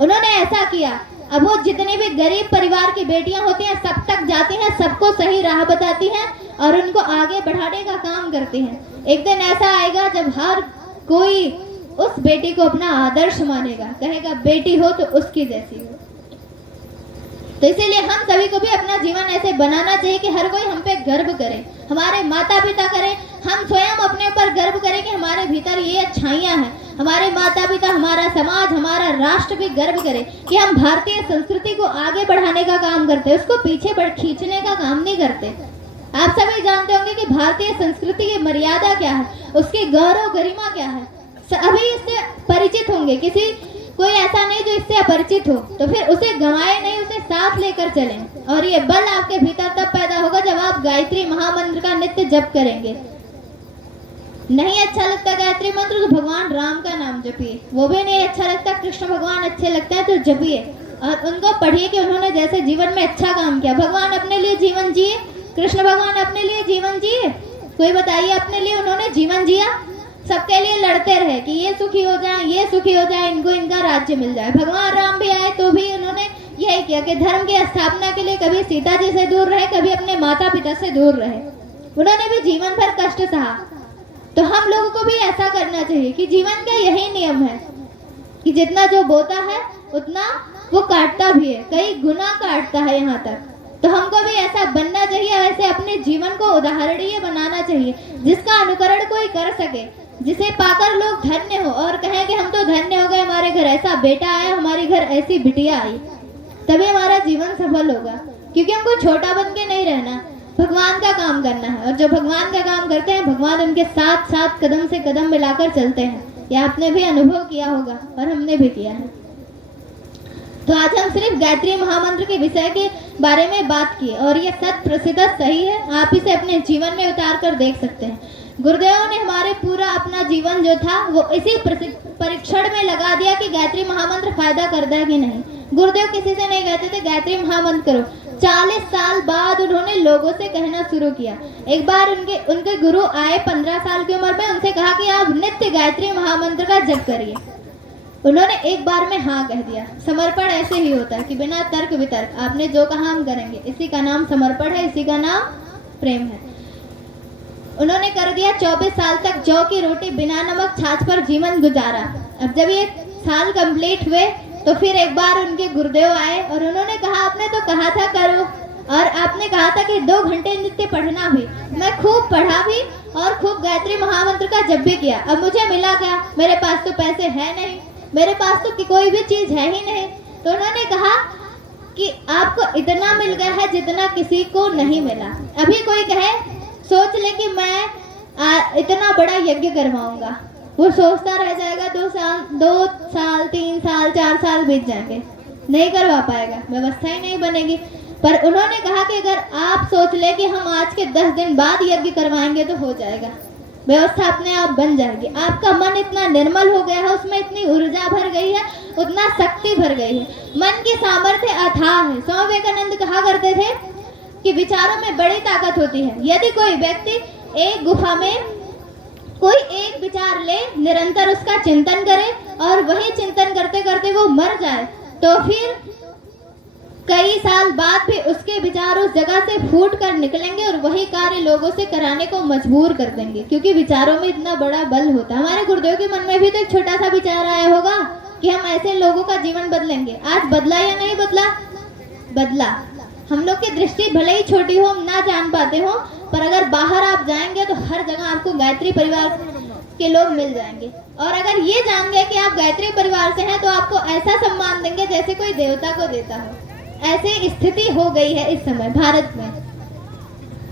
उन्होंने ऐसा किया। अब वो जितनी भी गरीब परिवार की बेटियां होती हैं सब तक जाती हैं, सबको सही राह बताती हैं और उनको आगे बढ़ाने का काम करती हैं। एक दिन ऐसा आएगा जब हर कोई उस बेटी को अपना आदर्श मानेगा, कहेगा बेटी हो तो उसकी जैसी हो। तो इसीलिए हम सभी को भी अपना जीवन ऐसे बनाना चाहिए कि हर कोई हम पे गर्व करे, हमारे माता पिता करें, हम स्वयं अपने ऊपर गर्व करें कि हमारे भीतर ये अच्छाइयाँ हैं। हमारे माता पिता, हमारा समाज, हमारा राष्ट्र भी गर्व करे कि हम भारतीय संस्कृति को आगे बढ़ाने का काम करते हैं, उसको पीछे खींचने का काम नहीं करते। आप सभी जानते होंगे कि भारतीय संस्कृति की मर्यादा क्या है, उसकी गौरव गरिमा क्या है। अभी इससे परिचित होंगे, कोई ऐसा नहीं जो इससे अपरिचित हो, तो फिर उसे गंवाए नहीं, उसे साथ लेकर चलें। और ये बल आपके भीतर तब पैदा होगा जब आप गायत्री महामंत्र का नित्य जप करेंगे। नहीं अच्छा लगता गायत्री मंत्र तो भगवान राम का नाम जपिए, वो भी नहीं अच्छा लगता, कृष्ण भगवान अच्छे लगता है तो जपिए और उनको पढ़िए कि उन्होंने जैसे जीवन में अच्छा काम किया। भगवान अपने लिए जीवन जिए, कृष्ण भगवान अपने लिए जीवन जिए, कोई बताइए अपने लिए उन्होंने जीवन जिया? सबके लिए लड़ते रहे कि ये सुखी हो जाए, ये सुखी हो जाए, इनको इनका राज्य मिल जाए। भगवान राम भी आए तो भी उन्होंने यही किया कि धर्म की स्थापना के लिए कभी सीता जी से दूर रहे, कभी अपने माता पिता से दूर रहे। उन्होंने भी जीवन भर कष्ट सहा। तो हम लोगों को भी ऐसा करना चाहिए कि जीवन का यही नियम है कि जितना जो बोता है उतना वो काटता भी है, कई गुना काटता है यहाँ तक। तो हमको भी ऐसा बनना चाहिए, ऐसे अपने जीवन को उदाहरणीय बनाना चाहिए जिसका अनुकरण कोई कर सके, जिसे पाकर लोग धन्य हो और कहें कि हम तो धन्य हो गए, हमारे घर ऐसा बेटा आया, हमारे घर ऐसी बिटिया आई। तभी हमारा जीवन सफल होगा, क्योंकि हमको छोटा बन के नहीं रहना, भगवान का काम करना है। और जो भगवान का काम करते हैं भगवान उनके साथ साथ कदम से कदम मिलाकर चलते हैं। यह आपने भी अनुभव किया होगा और हमने भी किया है। तो आज हम सिर्फ गायत्री महामंत्र के विषय के बारे में बात की और ये सत प्रसिद्ध सही है, आप इसे अपने जीवन में उतार कर देख सकते हैं। गुरुदेव ने हमारे पूरा अपना जीवन जो था वो इसी परीक्षण में लगा दिया कि गायत्री महामंत्र फायदा करता है कि नहीं। गुरुदेव किसी से नहीं कहते थे गायत्री महामंत्र करो। 40 साल बाद उन्होंने लोगों से कहना शुरू किया। एक बार उनके गुरु आए 15 साल की उम्र में, उनसे कहा कि आप नित्य गायत्री महामंत्र का जप करिए। उन्होंने एक बार में हाँ कह दिया। समर्पण ऐसे ही होता है कि बिना तर्क वितर्क आपने जो कहा हम करेंगे, इसी का नाम समर्पण है, इसी का नाम प्रेम है। उन्होंने कर दिया। 24 साल तक जौ की रोटी बिना नमक छाछ पर जीवन गुजारा। अब जब ये साल कंप्लीट हुए तो फिर एक बार उनके गुरुदेव आए और उन्होंने कहा आपने तो कहा था करो और आपने कहा था कि 2 घंटे नित्य पढ़ना भी। मैं खूब पढ़ा भी और खूब गायत्री महामंत्र का जप भी किया। अब मुझे मिला क्या? मेरे पास तो पैसे है नहीं, मेरे पास तो कोई भी चीज है ही नहीं। तो उन्होंने कहा कि आपको इतना मिल गया है जितना किसी को नहीं मिला। अभी कोई कहे सोच ले कि मैं इतना बड़ा यज्ञ करवाऊंगा, वो सोचता रह जाएगा। 2 साल 3 साल 4 साल बीत जाएंगे, नहीं करवा पाएगा, व्यवस्था ही नहीं बनेगी। पर उन्होंने कहा कि अगर आप सोच ले कि हम आज के 10 दिन बाद यज्ञ करवाएंगे तो हो जाएगा, व्यवस्था अपने आप बन जाएगी। आपका मन इतना निर्मल हो गया है, उसमें इतनी ऊर्जा भर गई है, उतना शक्ति भर गई है, मन की सामर्थ्य अथाह है। स्वामी विवेकानंद कहा करते थे कि विचारों में बड़ी ताकत होती है। यदि कोई व्यक्ति एक गुफा में कोई एक विचार ले, निरंतर उसका चिंतन करे और वही चिंतन करते करते वो मर जाए, तो फिर कई साल बाद भी उसके विचार उस जगह से फूट कर निकलेंगे और वही कार्य लोगों से कराने को मजबूर कर देंगे, क्योंकि विचारों में इतना बड़ा बल होता है। हमारे गुरुदेव के मन में भी तो एक छोटा सा विचार आया होगा कि हम ऐसे लोगों का जीवन बदलेंगे। आज बदला या नहीं बदला? बदला। हम लोग की दृष्टि भले ही छोटी हो, हम ना जान पाते हो, पर अगर बाहर आप जाएंगे तो हर जगह आपको गायत्री परिवार के लोग मिल जाएंगे। और अगर ये जान गए कि आप गायत्री परिवार से हैं तो आपको ऐसा सम्मान देंगे जैसे कोई देवता को देता हो। ऐसी स्थिति हो गई है इस समय भारत में।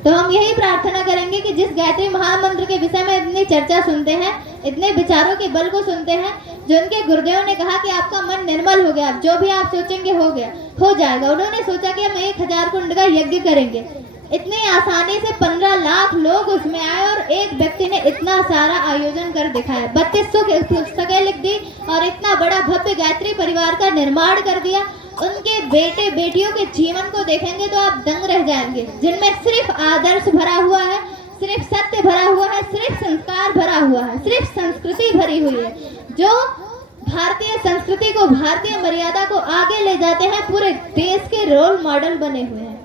तो हम यही प्रार्थना करेंगे कि जिस गायत्री महामंत्र के विषय में इतनी चर्चा सुनते हैं, इतने विचारों के बल को सुनते हैं, जो उनके गुरुदेव ने कहा कि आपका मन निर्मल हो गया, जो भी आप सोचेंगे हो गया, हो जाएगा। उन्होंने सोचा कि हम 1000 कुंड का यज्ञ करेंगे। इतनी आसानी से 15 लाख लोग उसमें आए और एक व्यक्ति ने इतना सारा आयोजन कर दिखाया। 3200 की पुस्तकें लिख दी और इतना बड़ा भव्य गायत्री परिवार का निर्माण कर दिया। उनके बेटे बेटियों के जीवन को देखेंगे तो आप दंग रह जाएंगे, जिनमें सिर्फ आदर्श भरा हुआ है, सिर्फ सत्य भरा हुआ है, सिर्फ संस्कार भरा हुआ है, सिर्फ संस्कृति भरी हुई है, जो भारतीय संस्कृति को, भारतीय मर्यादा को आगे ले जाते हैं, पूरे देश के रोल मॉडल बने हुए हैं।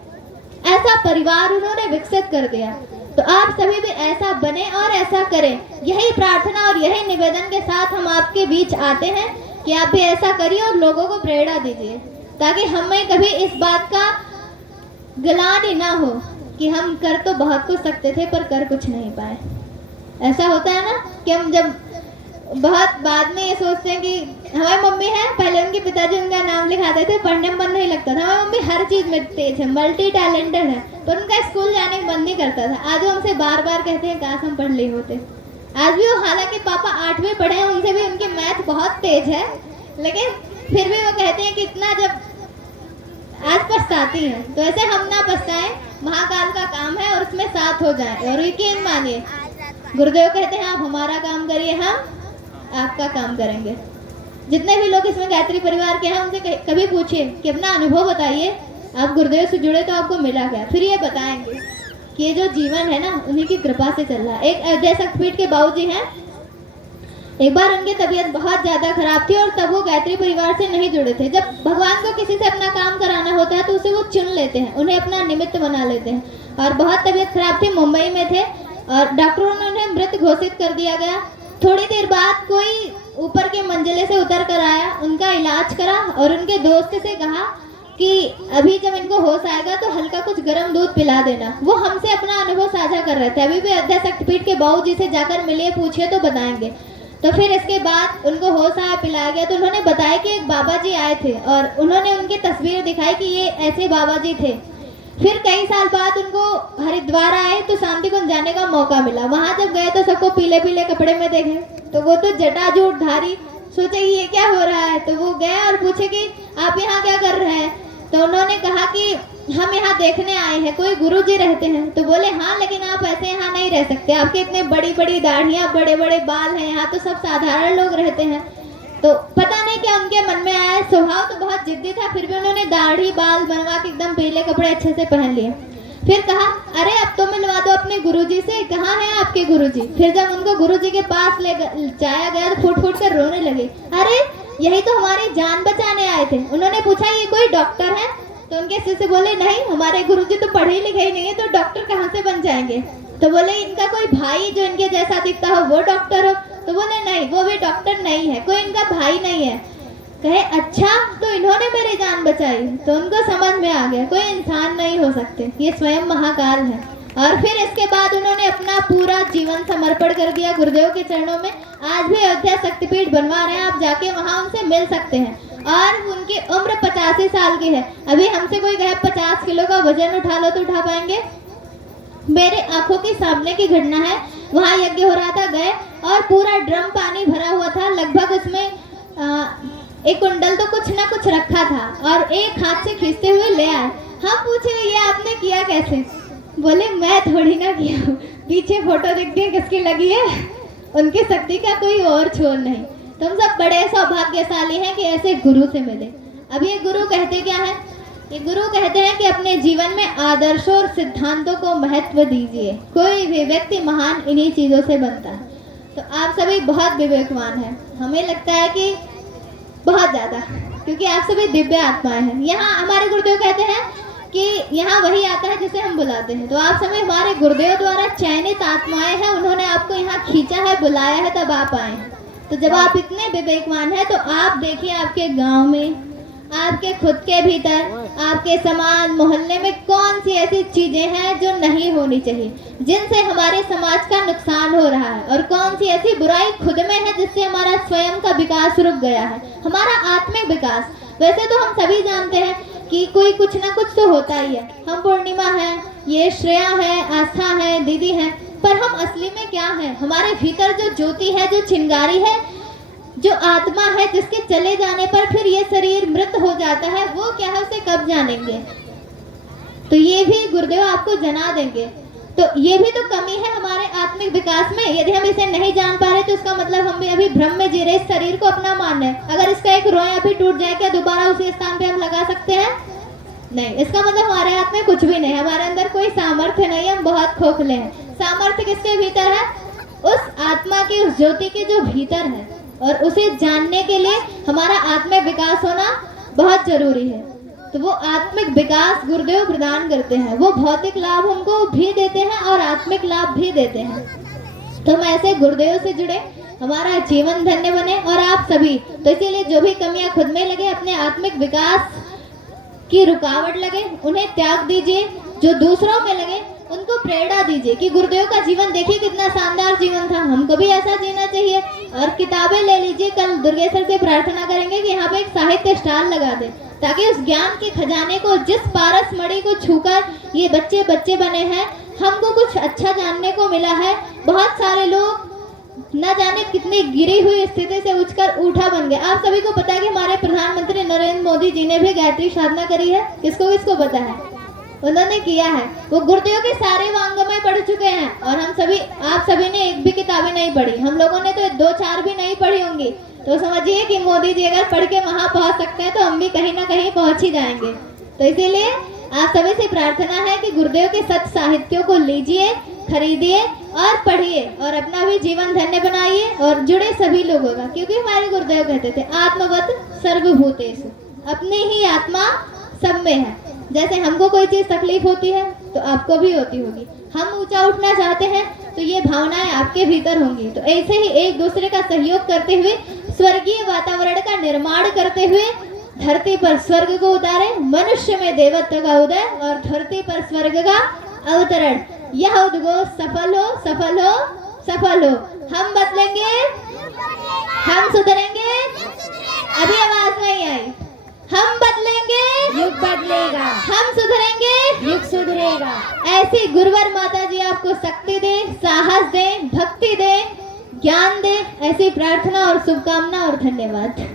ऐसा परिवार उन्होंने विकसित कर दिया। तो आप सभी भी ऐसा बने और ऐसा करें। यही प्रार्थना और यही निवेदन के साथ हम आपके बीच आते हैं कि आप भी ऐसा करिए और लोगों को प्रेरणा दीजिए, ताकि हमें कभी इस बात का ग्लानि ना हो कि हम कर तो बहुत कुछ सकते थे पर कर कुछ नहीं पाए। ऐसा होता है ना कि हम जब बहुत बाद में ये सोचते हैं कि हमारी मम्मी है, पहले उनके पिताजी उनका नाम लिखाते थे, पढ़ने में मन नहीं लगता था। हमारी मम्मी हर चीज़ में तेज है, मल्टी टैलेंटेड है, पर उनका स्कूल जाने का मन नहीं करता था। आज वो हमसे बार बार कहते हैं काश हम पढ़ लिए होते। आज भी वो, हालांकि पापा 8वीं पढ़े हैं, उनसे भी उनकी मैथ बहुत तेज है, लेकिन फिर भी वो कहते हैं कि इतना जब आज पछताती हैं। तो ऐसे हम ना पछताएं, महाकाल का काम है और उसमें साथ हो जाए और यकीन मानिए, गुरुदेव कहते हैं आप हमारा काम करिए, हम आपका काम करेंगे। जितने भी लोग इसमें गायत्री परिवार के हैं उनसे कभी पूछिए कि अपना अनुभव बताइए, आप गुरुदेव से जुड़े तो आपको मिला क्या, फिर ये बताएंगे कि ये जो जीवन है ना उन्हीं की कृपा से चल रहा है। एक अजय शक्तिपीठ के बाबूजी हैं, एक बार उनकी तबीयत बहुत ज़्यादा खराब थी और तब वो गायत्री परिवार से नहीं जुड़े थे। जब भगवान को किसी से अपना काम कराना होता है तो उसे वो चुन लेते हैं, उन्हें अपना निमित्त बना लेते हैं। और बहुत तबीयत खराब थी, मुंबई में थे और डॉक्टरों ने उन्हें मृत घोषित कर दिया गया। थोड़ी देर बाद कोई ऊपर के मंजिले से उतर कर आया, उनका इलाज करा और उनके दोस्त से कहा कि अभी जब इनको होश आएगा तो हल्का कुछ गर्म दूध पिला देना। वो हमसे अपना अनुभव साझा कर रहे थे। अभी भी अध्याय शक्तिपीठ के बाबूजी से जाकर मिलिए, पूछिए तो बताएंगे। तो फिर इसके बाद उनको होश आया, पिलाया गया। तो उन्होंने बताया कि एक बाबा जी आए थे और उन्होंने उनकी तस्वीर दिखाई कि ये ऐसे बाबा जी थे। फिर कई साल बाद उनको हरिद्वार आए तो शांति कुंज जाने का मौका मिला। वहाँ जब गए तो सबको पीले पीले कपड़े में देखे, तो वो तो जटाजूटधारी सोचे कि ये क्या हो रहा है। तो वो गए और पूछे कि आप यहाँ क्या कर रहे हैं। तो उन्होंने कहा कि हम यहाँ देखने आए हैं, कोई गुरुजी रहते हैं। तो बोले हाँ, लेकिन आप ऐसे यहाँ नहीं रह सकते, आपके इतने बड़ी बड़ी दाढ़ियाँ, बड़े बड़े बाल हैं, यहाँ तो सब साधारण लोग रहते हैं। तो पता नहीं क्या उनके मन में आया, स्वभाव तो बहुत जिद्दी था, फिर भी उन्होंने दाढ़ी बाल बनवा के एकदम पीले कपड़े अच्छे से पहन लिए। फिर कहा अरे अब तो मिलवा दो अपने गुरुजी से, कहाँ हैं आपके गुरुजी। फिर जब उनको गुरुजी के पास ले जाया गया तो फूट फूट कर रोने लगे। अरे यही तो हमारी जान बचाने आए थे। उन्होंने पूछा ये कोई डॉक्टर है। तो उनके शिष्य बोले नहीं, हमारे गुरुजी तो पढ़े लिखे ही नहीं है, तो डॉक्टर कहाँ से बन जाएंगे। तो बोले इनका कोई भाई जो इनके जैसा दिखता हो वो डॉक्टर हो। तो बोले नहीं, वो भी डॉक्टर नहीं है, कोई इनका भाई नहीं है। कहे अच्छा, तो इन्होंने मेरी जान बचाई। तो उनको समझ में आ गया कोई इंसान नहीं हो सकते, ये स्वयं महाकाल है। और फिर इसके बाद उन्होंने अपना पूरा जीवन समर्पण कर दिया गुरुदेव के चरणों में। आज भी अयोध्या शक्तिपीठ बनवा रहे हैं, आप जाके वहाँ उनसे मिल सकते हैं। और उनकी उम्र 85 साल की है। अभी हमसे कोई कहे 50 किलो का वजन उठा लो तो उठा पाएंगे। मेरे आंखों के सामने की घटना है, वहाँ यज्ञ हो रहा था, गए और पूरा ड्रम पानी भरा हुआ था, लगभग उसमें एक कुंडल तो कुछ ना कुछ रखा था और एक हाथ से खींचते हुए ले आए। हम पूछे ये आपने किया कैसे। बोले मैं थोड़ी ना किया हूँ, पीछे फोटो देखती है किसकी लगी है, उनकी शक्ति का कोई और छोर नहीं। तुम सब बड़े सौभाग्यशाली हैं कि ऐसे गुरु से मिले। अब ये गुरु कहते क्या है, ये गुरु कहते हैं कि अपने जीवन में आदर्शों और सिद्धांतों को महत्व दीजिए। कोई भी व्यक्ति महान इन्हीं चीज़ों से बनता है। तो आप सभी बहुत विवेकवान हैं, हमें लगता है कि बहुत ज़्यादा, क्योंकि आप सभी दिव्य आत्माएं हैं। यहाँ हमारे गुरुदेव कहते हैं कि यहाँ वही आता है जिसे हम बुलाते हैं। तो आप सभी हमारे गुरुदेव द्वारा चयनित आत्माएं हैं, उन्होंने आपको यहाँ खींचा है, बुलाया है, तब आप आए हैं। तो जब आप इतने विवेकवान हैं तो आप देखिए आपके गांव में, आपके खुद के भीतर, आपके समाज मोहल्ले में कौन सी ऐसी चीजें हैं जो नहीं होनी चाहिए, जिनसे हमारे समाज का नुकसान हो रहा है, और कौन सी ऐसी बुराई खुद में है जिससे हमारा स्वयं का विकास रुक गया है, हमारा आत्मिक विकास। वैसे तो हम सभी जानते हैं कि कोई कुछ ना कुछ तो होता ही है। हम पूर्णिमा है, ये श्रेया है, आस्था है, दीदी है, पर हम असली में क्या है? हमारे भीतर जो ज्योति है, जो चिंगारी है, जो आत्मा है, जिसके चले जाने पर फिर ये शरीर मृत हो जाता है, वो क्या है उसे कब जानेंगे? तो ये भी गुरुदेव आपको जना देंगे। तो ये भी तो कमी है हमारे आत्मिक विकास में। यदि हम इसे नहीं जान पा रहे तो इसका मतलब हम भी अभी भ्रम में जी रहे, इस शरीर को अपना मान रहे। अगर इसका एक रोया भी टूट जाए, क्या दोबारा उसी स्थान पे हम लगा सकते हैं? नहीं। इसका मतलब हमारे हाथ में कुछ भी नहीं, हमारे अंदर कोई सामर्थ्य नहीं, हम बहुत खोखले हैं। सामर्थ्य किसके भीतर है? उस आत्मा की, उस ज्योति के जो भीतर है, और उसे जानने के लिए हमारा आत्मिक विकास होना बहुत जरूरी है। तो वो आत्मिक विकास गुरुदेव प्रदान करते हैं, वो भौतिक लाभ हमको भी देते हैं और आत्मिक लाभ भी देते हैं। तो हम ऐसे गुरुदेव से जुड़े, हमारा जीवन धन्य बने। और आप सभी तो इसीलिए जो भी कमियां खुद में लगे, अपने आत्मिक विकास की रुकावट लगे, उन्हें त्याग दीजिए। जो दूसरों में लगे उनको प्रेरणा दीजिए कि गुरुदेव का जीवन देखिए कितना शानदार जीवन था, हमको भी ऐसा जीना चाहिए। और किताबें ले लीजिए। कल दुर्गेश्वर से प्रार्थना करेंगे कि यहाँ पे एक साहित्य स्टॉल लगा दे, ताकि उस ज्ञान के खजाने को, जिस पारस मणि को छूकर ये बच्चे बने हैं, हमको कुछ अच्छा जानने को मिला है। बहुत सारे लोग न जाने कितनी गिरी हुई स्थिति से उठकर उठा बन गए। आप सभी को पता है कि हमारे प्रधानमंत्री नरेंद्र मोदी जी ने भी गायत्री साधना करी है। किसको किसको पता है? उन्होंने किया है। वो गुरुदेव के सारे वांग्मय पढ़ चुके हैं, और हम सभी, आप सभी ने एक भी किताबें नहीं पढ़ी, हम लोगों ने तो 2-4 भी नहीं पढ़ी होंगी। तो समझिए कि मोदी जी अगर पढ़ के वहाँ पहुँच सकते हैं तो हम भी कहीं ना कहीं पहुँच ही जाएंगे। तो इसीलिए आप सभी से प्रार्थना है कि गुरुदेव के सत साहित्यों को लीजिए, खरीदिए और पढ़िए, और अपना भी जीवन धन्य बनाइए, और जुड़े सभी लोगों का। क्योंकि हमारे गुरुदेव कहते थे आत्मवत सर्वभूतेषु, अपनी ही आत्मा सब में है। जैसे हमको कोई चीज़ तकलीफ होती है तो आपको भी होती होगी। हम ऊंचा उठना चाहते हैं तो ये भावनाएं आपके भीतर होंगी। तो ऐसे ही एक दूसरे का सहयोग करते हुए, स्वर्गीय वातावरण का निर्माण करते हुए धरती पर स्वर्ग को उतारे, मनुष्य में देवत्व का उदय और धरती पर स्वर्ग का अवतरण। यह उद्घोष सफल हो, सफल हो, सफल हो। हम बदलेंगे, हम सुधरेंगे। अभी आवाज नहीं आई। हम बदलेंगे, युग बदलेगा। हम सुधरेंगे, युग सुधरेगा। ऐसी गुरुवर माता जी आपको शक्ति दे, साहस दे, भक्ति दे, ज्ञान दे। ऐसी प्रार्थना और शुभकामना और धन्यवाद।